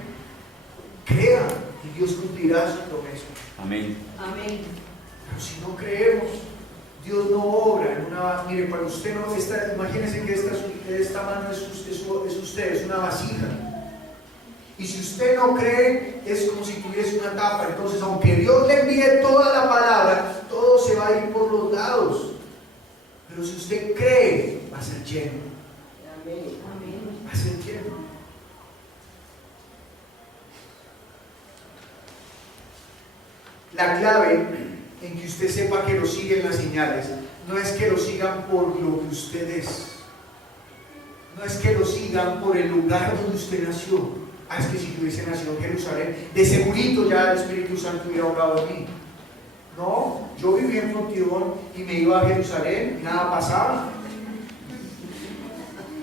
Crea y Dios cumplirá su promesa. Amén. Amén. Pero si no creemos, Dios no obra en una... Mire, cuando usted no está, imagínense que esta mano es usted, es una vasija. Y si usted no cree, es como si tuviese una tapa. Entonces, aunque Dios le envíe toda la palabra, todo se va a ir por los lados. Pero si usted cree, va a ser lleno. Amén. Va a ser lleno. La clave en que usted sepa que lo siguen las señales no es que lo sigan por lo que usted es, no es que lo sigan por el lugar donde usted nació. Es que si yo hubiese nacido en Jerusalén, de segurito ya el Espíritu Santo hubiera obrado en mí. No, yo vivía en Frontirón y me iba a Jerusalén y nada pasaba.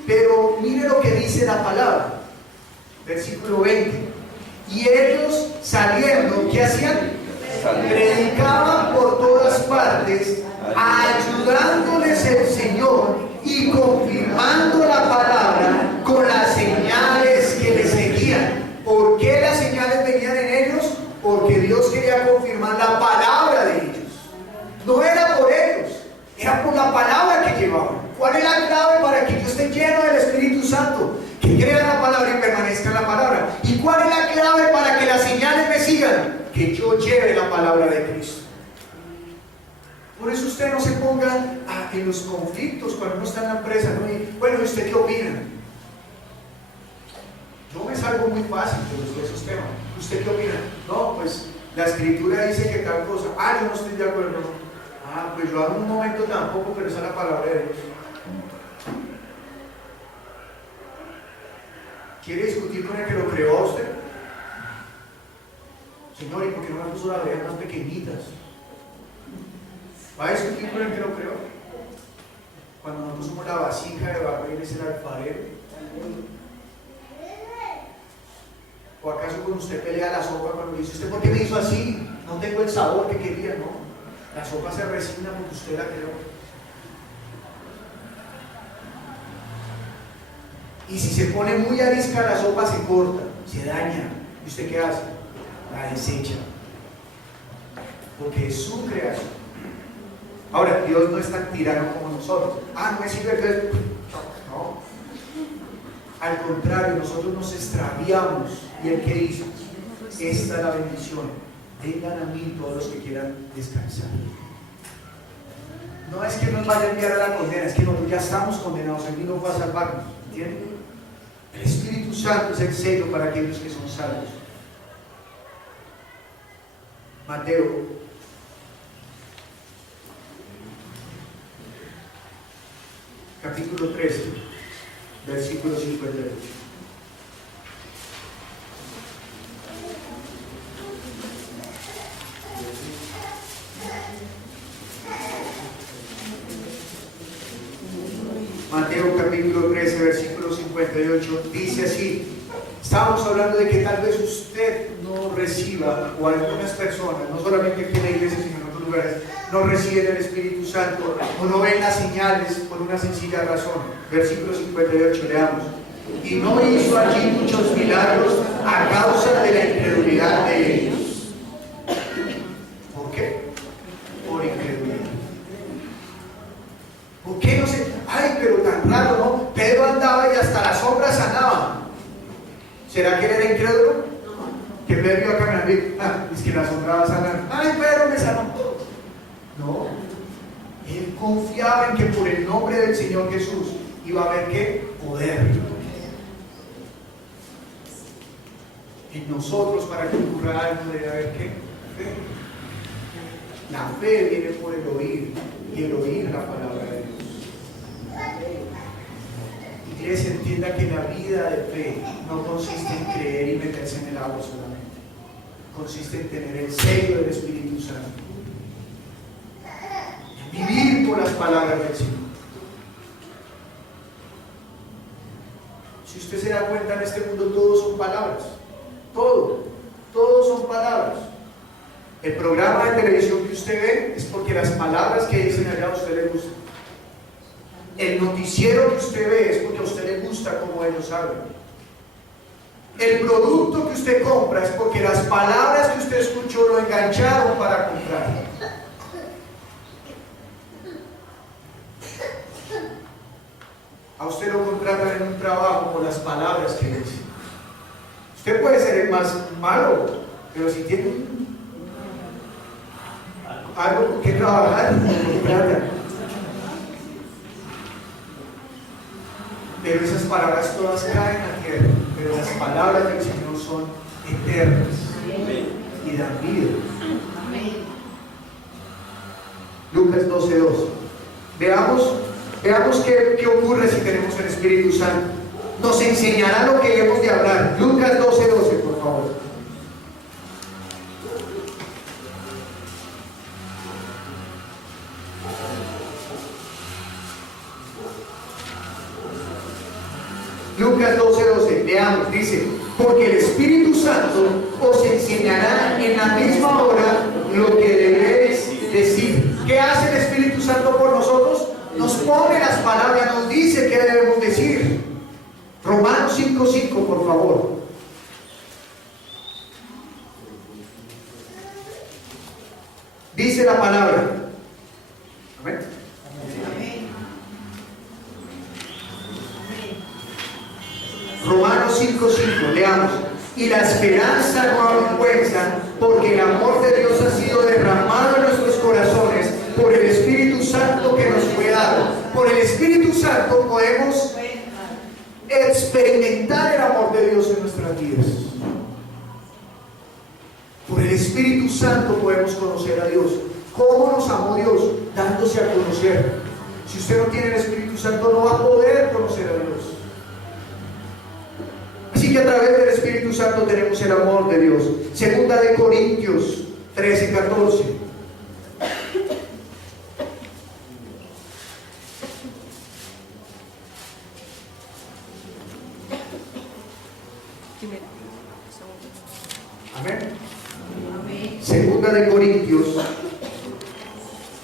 Pero mire lo que dice la palabra, versículo 20. Y ellos saliendo, ¿qué hacían? Predicaban por todas partes, ayudándoles el Señor y confirmando la palabra con las señales que les seguían. ¿Por qué las señales venían en ellos? Porque Dios quería confirmar la palabra de ellos. No era por ellos, era por la palabra que llevaban. ¿Cuál es la clave para que yo esté lleno del Espíritu Santo? Que crea la palabra y permanezca en la palabra. ¿Y cuál es la clave para que las señales me sigan? Que yo lleve la palabra de Cristo. Por eso usted no se ponga en los conflictos cuando uno está en la empresa, ¿no? Y, bueno, ¿y usted qué opina? Yo me salgo muy fácil de esos temas. ¿Usted qué opina? No, pues la escritura dice que tal cosa. Yo no estoy de acuerdo. Pues yo hago un momento tampoco, pero esa es la palabra de Dios. ¿Quiere discutir con el que lo creó a usted? Señor, ¿y por qué no me puso las orejas más pequeñitas? ¿Va a discutir con el que lo creó? Cuando nosotros somos la vasija de barro y él es el alfarero. ¿O acaso con usted pelea la sopa cuando dice usted por qué me hizo así? No tengo el sabor que quería, no. La sopa se resigna porque usted la creó. Y si se pone muy arisca la sopa se corta, se daña. ¿Y usted qué hace? La desecha. Porque es su creación. Ahora, Dios no es tan tirano como nosotros. No me sirve que... No. Al contrario, nosotros nos extraviamos. ¿Y el que hizo? Esta es la bendición. Vengan a mí todos los que quieran descansar. No es que nos vaya a enviar a la condena, es que nosotros ya estamos condenados. Él no va a salvarnos. ¿Entienden? El Espíritu Santo es el sello para aquellos que son salvos. Mateo capítulo 13, versículo 58. Mateo capítulo 13, versículo 58 dice así. Estamos hablando de que tal vez usted no reciba, o algunas personas, no solamente aquí en la iglesia, sino en otros lugares, no reciben el Espíritu Santo o no ven las señales por una sencilla razón. Versículo 58, leamos. Y no hizo allí muchos milagros a causa de la incredulidad de ellos. ¿Por qué? Por incredulidad. ¿Por qué no sé? Pero tan raro, ¿no? Pedro andaba y hasta las sombras sanaban. ¿Será que él era incrédulo? No. Que Pedro iba caminando y, es que la sombra va a sanar. Pedro me sanó todo. No. Él confiaba en que por el nombre del Señor Jesús iba a haber ¿qué? Poder. En nosotros, para que ocurra algo, debe haber ¿qué? Fe. La fe viene por el oír, y el oír la palabra de Dios. Iglesia, entienda que la vida de fe no consiste en creer y meterse en el agua solamente. Consiste en tener el sello del Espíritu Santo. En vivir por las palabras del Señor. Si usted se da cuenta, en este mundo todo son palabras. Todo son palabras. El programa de televisión que usted ve es porque las palabras que dicen allá a usted le gustan. El noticiero que usted ve es porque a usted le gusta cómo ellos hablan. El producto que usted compra es porque las palabras que usted escuchó lo engancharon para comprar. A usted lo contratan en un trabajo por las palabras que dice. Usted puede ser el más malo, pero si tiene algo con que trabajar, lo contratan. Pero esas palabras todas caen a tierra, pero las palabras del Señor son eternas y dan vida. Lucas 12:2. Veamos qué ocurre si tenemos el Espíritu Santo. Nos enseñará lo que hemos de hablar. Lucas 12:12, por favor. Lucas 12:12, leamos, dice: porque el Espíritu Santo os enseñará en la misma hora lo que debéis decir. ¿Qué hace el Espíritu Santo por nosotros? Nos pone las palabras, nos dice qué debemos decir. Romanos 5:5, por favor. Dice la palabra. Amén. Romanos 5:5, leamos. Y la esperanza no avergüenza, porque el amor de Dios ha sido derramado en nuestros corazones por el Espíritu Santo que nos fue dado. Por el Espíritu Santo podemos experimentar el amor de Dios en nuestras vidas. Por el Espíritu Santo podemos conocer a Dios. ¿Cómo nos amó Dios? Dándose a conocer. Si usted no tiene el Espíritu Santo, no va a poder conocer a Dios. Así que a través del Espíritu Santo tenemos el amor de Dios. Segunda de Corintios 13:14. Amén. Segunda de Corintios,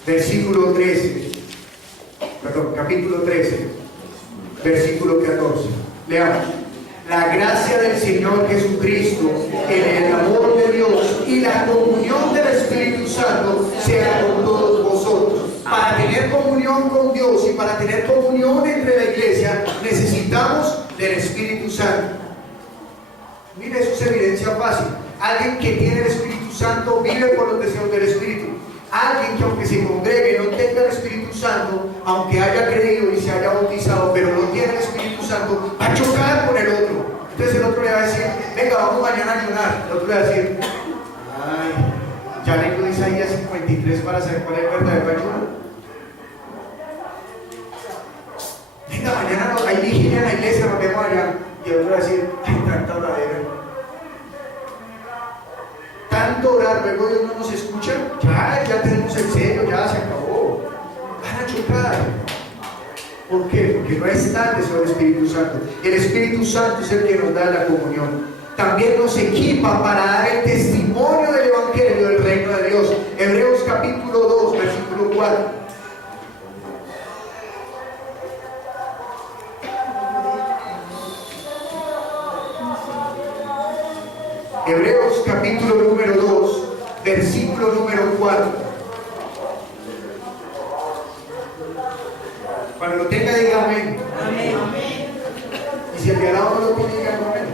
versículo 13. Perdón, capítulo 13, versículo 14. Leamos. La gracia del Señor Jesucristo, el amor de Dios y la comunión del Espíritu Santo sea con todos vosotros. Para tener comunión con Dios y para tener comunión entre la iglesia, necesitamos del Espíritu Santo. Mire, eso es evidencia fácil. Alguien que tiene el Espíritu Santo vive por los deseos del Espíritu. Alguien que aunque se congregue no tenga el Espíritu Santo, aunque haya creído y se haya bautizado, pero no tiene el Espíritu Santo, va a chocar con el otro. Entonces el otro le va a decir: venga, vamos mañana a ayunar. El otro le va a decir: ay, ya leyó Isaías 53 para saber cuál es el verdadero ayuno. Venga, mañana hay vigilia en la iglesia, nos vemos allá. Y el otro va a decir: ay, tanta oradera, tanto orar, luego Dios no nos escucha. Ya tenemos el sello, ya se acabó. Van a chocar. ¿Por qué? Porque no está el deseo del Espíritu Santo. El Espíritu Santo es el que nos da la comunión. También nos equipa para dar el testimonio del Evangelio del reino de Dios. Hebreos capítulo 2, versículo 4. Hebreos capítulo número 2, versículo número 4. Cuando lo tenga, diga amén. Amén. Y si el de al lado no lo tiene, diga amén.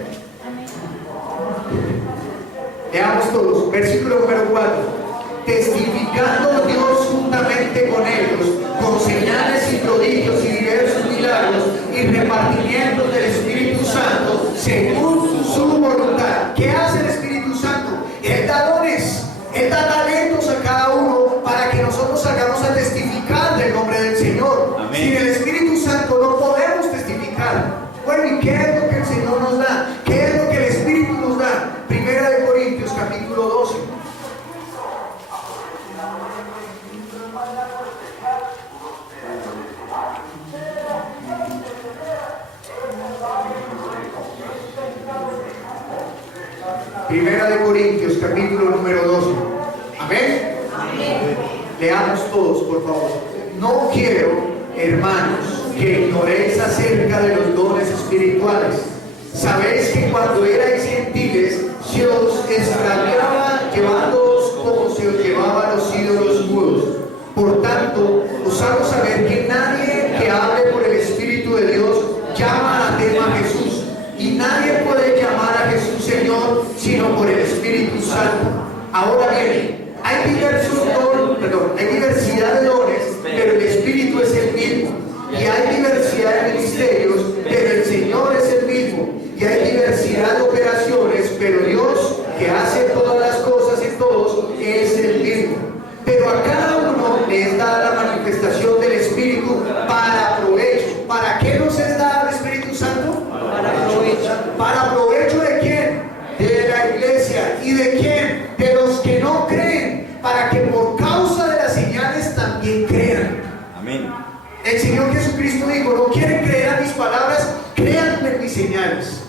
Leamos todos. Versículo número 4. Testificando Dios juntamente con ellos, con señales y prodigios y diversos milagros y repartimientos del Espíritu Santo según su voluntad. ¿Qué hace el Espíritu Santo? Él da dones, Él da talentos a cada uno para que nosotros salgamos a testificar del nombre del Señor. Amén. Sin el Espíritu Santo no podemos testificar. Bueno, ¿y qué es lo que el Señor nos da? ¿Qué es lo que el Espíritu nos da? Primera de Corintios capítulo 12. Primera de Corintios, capítulo número 12. Amén. Leamos todos, por favor. No quiero, hermanos, que ignoréis acerca de los dones espirituales. Sabéis que cuando erais gentiles, se os extraviaba llevándoos como se os llevaba a los ídolos mudos. Por tanto, os hago saber que nadie que hable por el Espíritu de Dios llama anatema a Jesús. Y nadie puede llamar a Jesús Señor sino por el Espíritu Santo. Ahora bien, hay diversidad de dones, pero el Espíritu es el mismo. Y hay diversidad de ministerios, pero el Señor es el mismo. Y hay diversidad de operaciones, pero Dios, que hace todas las cosas en todos, es el mismo. Pero a cada uno le es dada la manifestación del Espíritu para provecho. ¿Para qué nos es dado el Espíritu Santo? Para provecho. ¿Para provecho de quién? De la iglesia. ¿Y de quién? De los que no creen, para que por causa de las señales también crean. Amén. El Señor Jesucristo dijo: no quieren creer a mis palabras, créanme en mis señales.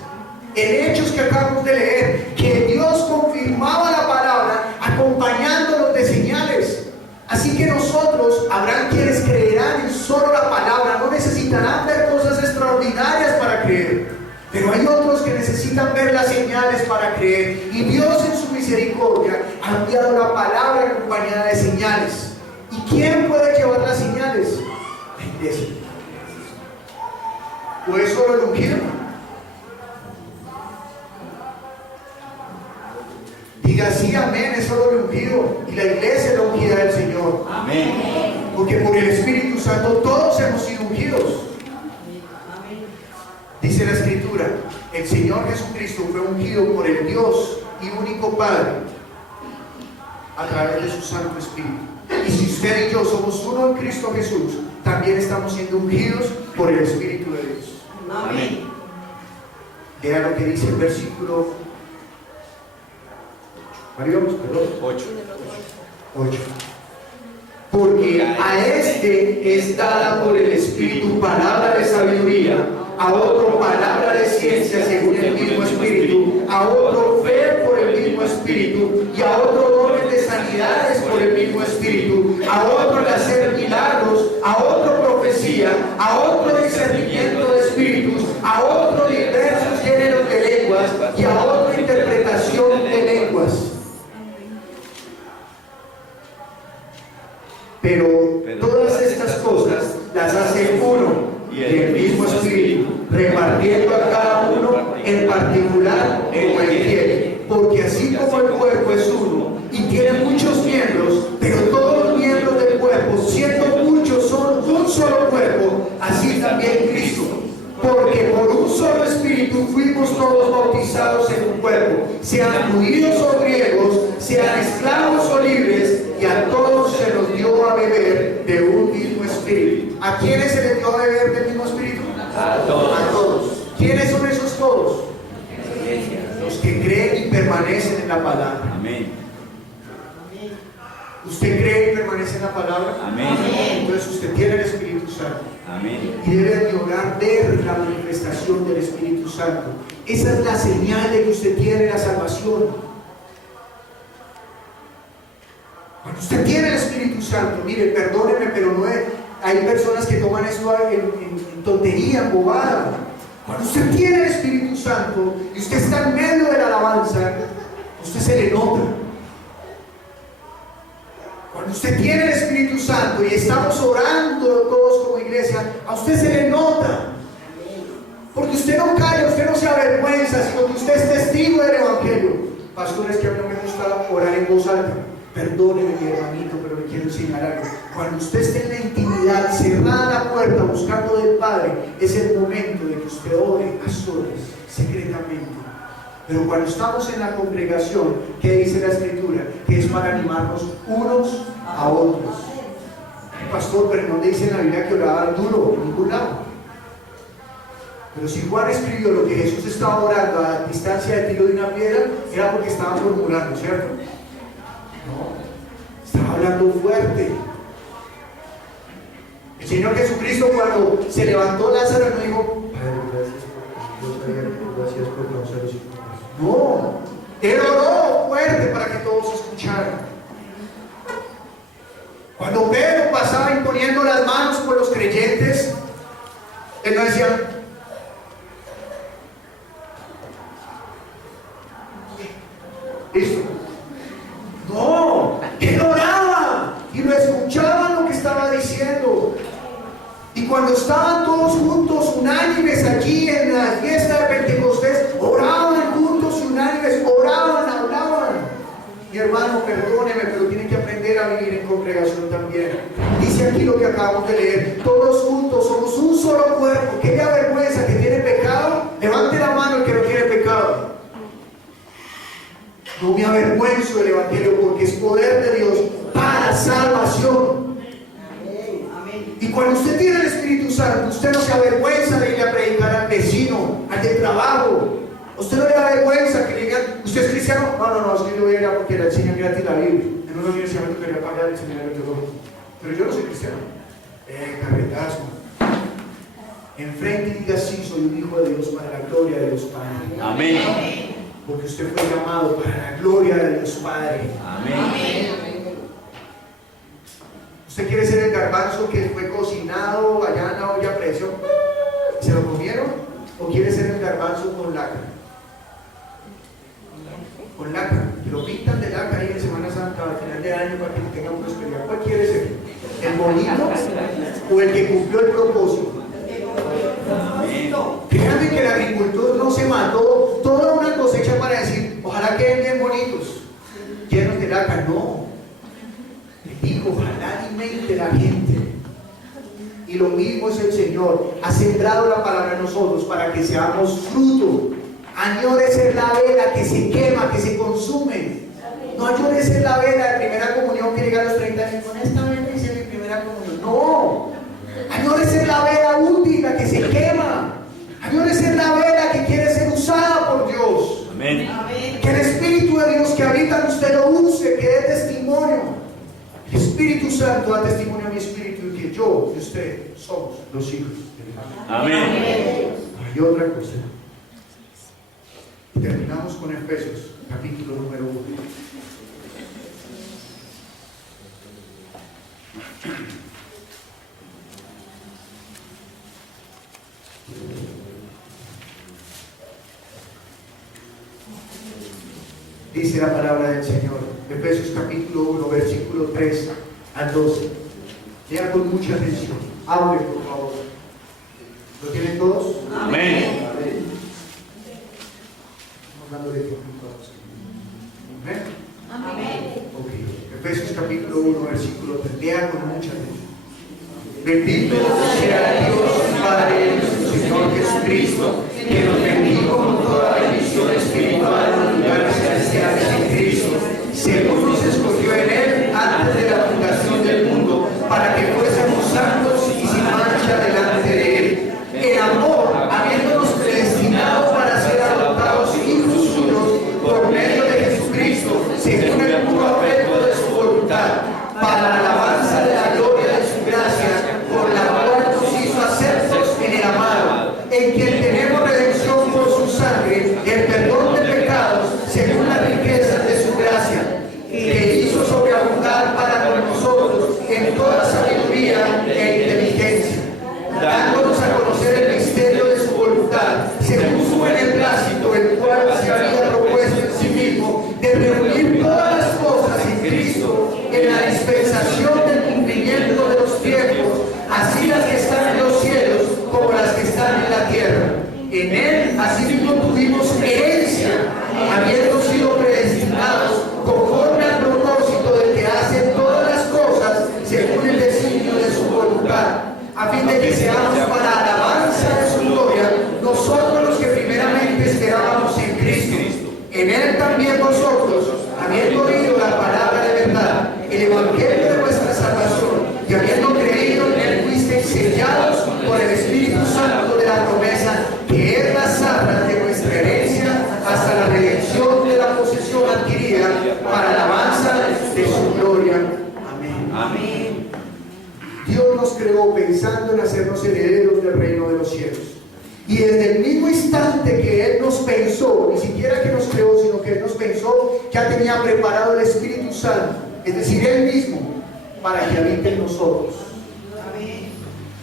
En Hechos que acabamos de leer, que Dios confirmaba la palabra acompañándolos de señales. Así que nosotros, habrán quienes creerán en solo la palabra, no necesitarán ver cosas extraordinarias para creer. Pero hay otros que necesitan ver las señales para creer. Y Dios en su misericordia ha enviado la palabra acompañada de señales. ¿Y quién puede llevar las señales? La iglesia. ¿O es solo el ungido? Diga sí, amén, es solo el ungido. Y la iglesia es la ungida del Señor. Amén. Porque por el Espíritu Santo todos hemos sido ungidos. Dice la Escritura: el Señor Jesucristo fue ungido por el Dios y único Padre a través de su Santo Espíritu. Y si usted y yo somos uno en Cristo Jesús, también estamos siendo ungidos por el Espíritu de Dios. Amén. Vea lo que dice el versículo 8. Porque a este es dada por el Espíritu palabra de sabiduría, a otro palabra de ciencia según el mismo Espíritu, a otro fe por el mismo Espíritu, y a otro dones de sanidades por el mismo Espíritu, a otro el hacer milagros, a otro profecía, a otro discernimiento de espíritus, a otro diversos géneros de lenguas, y a otro interpretación de lenguas. Pero todas estas cosas las hace uno y el mismo Espíritu, repartiendo a cada uno en particular como él quiere. Porque así como el cuerpo es uno y tiene muchos miembros, pero todos los miembros del cuerpo, siendo muchos, son un solo cuerpo, así también Cristo. Porque por un solo Espíritu fuimos todos bautizados en un cuerpo, sean judíos o griegos, sean esclavos o libres, y a todos se nos dio a beber de un mismo Espíritu. ¿A quiénes se les dio a beber del mismo Espíritu? A todos. A todos. ¿Quiénes son esos todos? Los que creen y permanecen en la palabra. Amén. ¿Usted cree y permanece en la palabra? Amén. Entonces usted tiene el Espíritu Santo. Amén. Y debe lograr ver la manifestación del Espíritu Santo. Esa es la señal de que usted tiene la salvación. Cuando usted tiene el Espíritu Santo, mire, perdóneme, pero no es, hay personas que toman esto en tontería, en bobada. Cuando usted tiene el Espíritu Santo y usted está en medio de la alabanza, usted se le nota. Cuando usted tiene el Espíritu Santo y estamos orando todos como iglesia, a usted se le nota. Porque usted no calla, usted no se avergüenza, sino que usted es testigo del Evangelio. Pastor, es que a mí no me gusta orar en voz alta. Perdóneme, mi hermanito, pero le quiero enseñar algo. Cuando usted esté en la intimidad, cerrada la puerta, buscando del Padre, es el momento de que usted ore a solas, secretamente. Pero cuando estamos en la congregación, ¿qué dice la Escritura? Que es para animarnos unos a otros. Pastor, pero no dice en la Biblia que oraban duro, en ningún lado. Pero si Juan escribió lo que Jesús estaba orando a distancia de tiro de una piedra, era porque estaba murmurando, ¿cierto? No, estaba hablando fuerte. El Señor Jesucristo, cuando se levantó Lázaro, no dijo: Padre, gracias por conoceros. No, Él oró fuerte para que todos escucharan. Cuando Pedro pasaba imponiendo las manos por los creyentes, él no decía: listo. No, él oraba y lo escuchaban lo que estaba diciendo. Y cuando estaban todos juntos, unánimes allí en la fiesta de Pentecostés, oraban juntos y unánimes, oraban, hablaban. Mi hermano, perdóneme, pero tiene que aprender a vivir en congregación también. Dice aquí lo que acabamos de leer: todos juntos somos un solo cuerpo. ¿Qué vergüenza que tiene pecado? Levante la mano el que no tiene pecado. No me avergüenzo del Evangelio, porque es poder de Dios para salvación. Y cuando usted tiene el Espíritu Santo, usted no se avergüenza de ir a predicar al vecino, al del trabajo. Usted no le da vergüenza que le digan: ¿usted es cristiano? No, es que yo voy a ir a porque le enseñan gratis la Biblia. En una universidad me tocaría pagar el seminario de todo. Pero yo no soy cristiano. Carretazo. Enfrente y diga: sí, soy un hijo de Dios para la gloria de Dios Padre. Amén. Porque usted fue llamado para la gloria de Dios Padre. Amén. ¿Usted quiere ser el garbanzo que fue cocinado allá en la olla a presión? ¿Se lo comieron? ¿O quiere ser el garbanzo con lacra? Con lacra. Que lo pintan de lacra ahí en Semana Santa al final de año para que tengan prosperidad. ¿Cuál quiere ser? ¿El bonito o el que cumplió el propósito? Créanme que el agricultor no se mató toda una cosecha para decir: ojalá queden bien bonitos, llenos de lacra. No. Dijo: ojalá alimente la gente. Y lo mismo es el Señor. Ha sembrado la palabra en nosotros para que seamos fruto. Añore ser la vela que se quema, que se consume. No añore ser la vela de primera comunión que llega a los 30 años. Con esta vela hice mi primera comunión. No. Añore ser la vela útil, la que se quema. Añore ser la vela que quiere ser usada por Dios. Amén. Que el Espíritu de Dios que habita en usted lo use, que dé testimonio. El Espíritu Santo da testimonio a mi espíritu de que yo y usted somos los hijos de Dios. Amén. Hay otra cosa. Y terminamos con Efesios, capítulo número 1. Dice la palabra del Señor, Efesios capítulo 1, versículo 3 al 12. Lea con mucha atención. Hable, por favor. ¿Lo tienen todos? Amén. Estamos dándole tiempo a todos. ¿Amén? Amén. Ok. Efesios capítulo 1, versículo 3. Lea con mucha atención. Bendito sea Dios Padre de nuestro Señor Jesucristo, que nos bendijo con toda bendición espiritual en los lugares celestiales en Cristo, según nos escogió en Él antes de la fundación del mundo, para que fuésemos santos y sin mancha delante de Él. En amor, habiéndonos predestinado para ser adoptados hijos suyos por medio de Jesucristo, según el puro afecto de su voluntad, para la alabanza de la gloria de su gracia, por la cual nos hizo aceptos en el amado, en quien tenemos redención por su sangre, el perdón de pecados, según las riquezas de su gracia, que hizo sobreabundar para con nosotros en toda sabiduría e inteligencia, dándonos a conocer el misterio de su voluntad, según su beneplácito, el cual se había propuesto en sí mismo, de reunir todas las cosas en Cristo, en la dispensación del cumplimiento de los tiempos, así las que están en los cielos como las que están en la tierra. En Él asimismo tuvimos herencia, habiendo sido predestinados conforme al propósito del que hace todas las cosas según el designio de su voluntad, a fin de que seamos para alabanza de su gloria, nosotros los que primeramente esperábamos en Cristo. En Él también vosotros, habiendo oído la palabra de verdad, el evangelio de vuestra salvación, y habiendo creído en Él, fuisteis sellados por el Espíritu Santo de la promesa, que es las arras de nuestra herencia, hasta la redención de la posesión adquirida, para alabanza de su gloria. Amén. Amén. Dios nos creó pensando en hacernos herederos del reino de los cielos. Y desde el mismo instante que Él nos pensó, ni siquiera que nos creó, sino que Él nos pensó, ya tenía preparado el Espíritu Santo, es decir, Él mismo, para que habite en nosotros. Amén.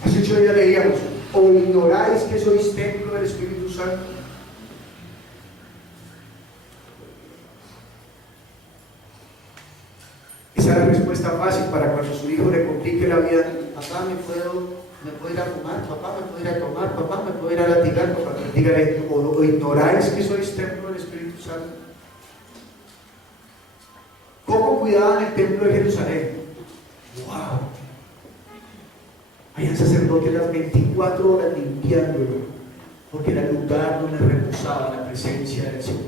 Hace 8 días leíamos, ¿o ignoráis que sois templo del Espíritu Santo? Esa es la respuesta fácil para cuando su hijo le complique la vida. Papá, ¿me puedo ir a fumar? Papá, ¿me puedo ir a tomar? Papá, ¿me puedo ir a latigar? Papá, dígale, ¿o ignoráis que sois templo del Espíritu Santo? ¿Cómo cuidaban el templo de Jerusalén? ¡Wow! Habían sacerdotes las 24 horas limpiándolo, porque era el lugar donde reposaba la presencia del Señor.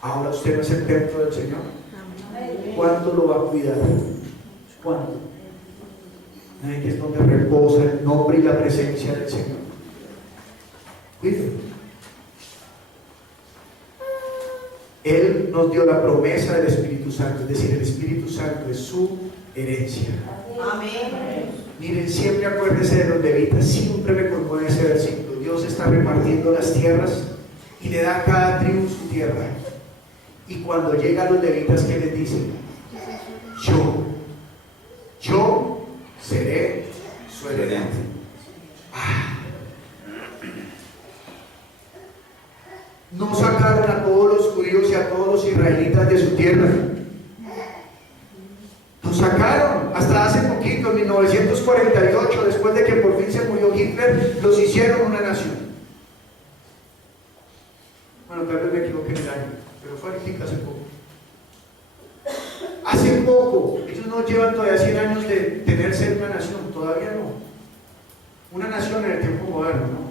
Ahora usted no es el templo del Señor. ¿Cuánto lo va a cuidar? ¿Cuánto? Que es donde reposa el nombre y la presencia del Señor. Cuídelo. Él nos dio la promesa del Espíritu Santo, es decir, el Espíritu Santo es su herencia. Amén. Miren, siempre acuérdense de los levitas, siempre me conmueve ese versículo. Dios está repartiendo las tierras y le da a cada tribu su tierra. Y cuando llegan los levitas, ¿qué les dicen? Yo seré su heredad. No sacaron a todos los judíos y a todos los israelitas de su tierra. Los sacaron hasta hace poquito, en 1948, después de que por fin se murió Hitler, los hicieron una nación. Bueno, tal vez me equivoqué en el año, pero fue hace poco. Hace poco, ellos no llevan todavía 100 años de tener ser una nación, todavía no. Una nación en el tiempo moderno, ¿no?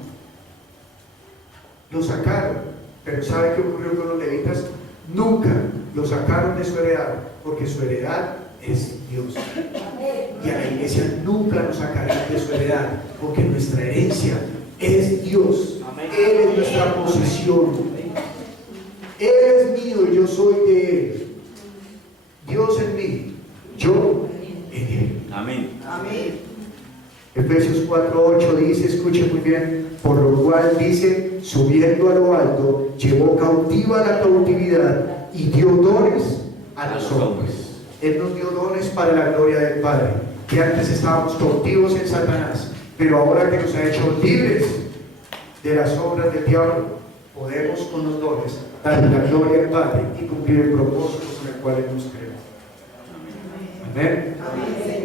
Lo sacaron, pero ¿sabe qué ocurrió con los levitas? Nunca lo sacaron de su heredad, porque su heredad es Dios. Y a la iglesia nunca nos sacarán de su heredad, porque nuestra herencia es Dios. Él es nuestra posesión. Él es mío y yo soy de Él. Dios en mí, yo en Él. Amén. Amén. Efesios 4:8 dice, escuche muy bien, por lo cual dice, subiendo a lo alto, llevó cautiva la cautividad y dio dones a los hombres. Él nos dio dones para la gloria del Padre, que antes estábamos cautivos en Satanás, pero ahora que nos ha hecho libres de las obras del diablo, podemos con los dones dar la gloria al Padre y cumplir el propósito con el cual Él nos creó. Amén. Amén.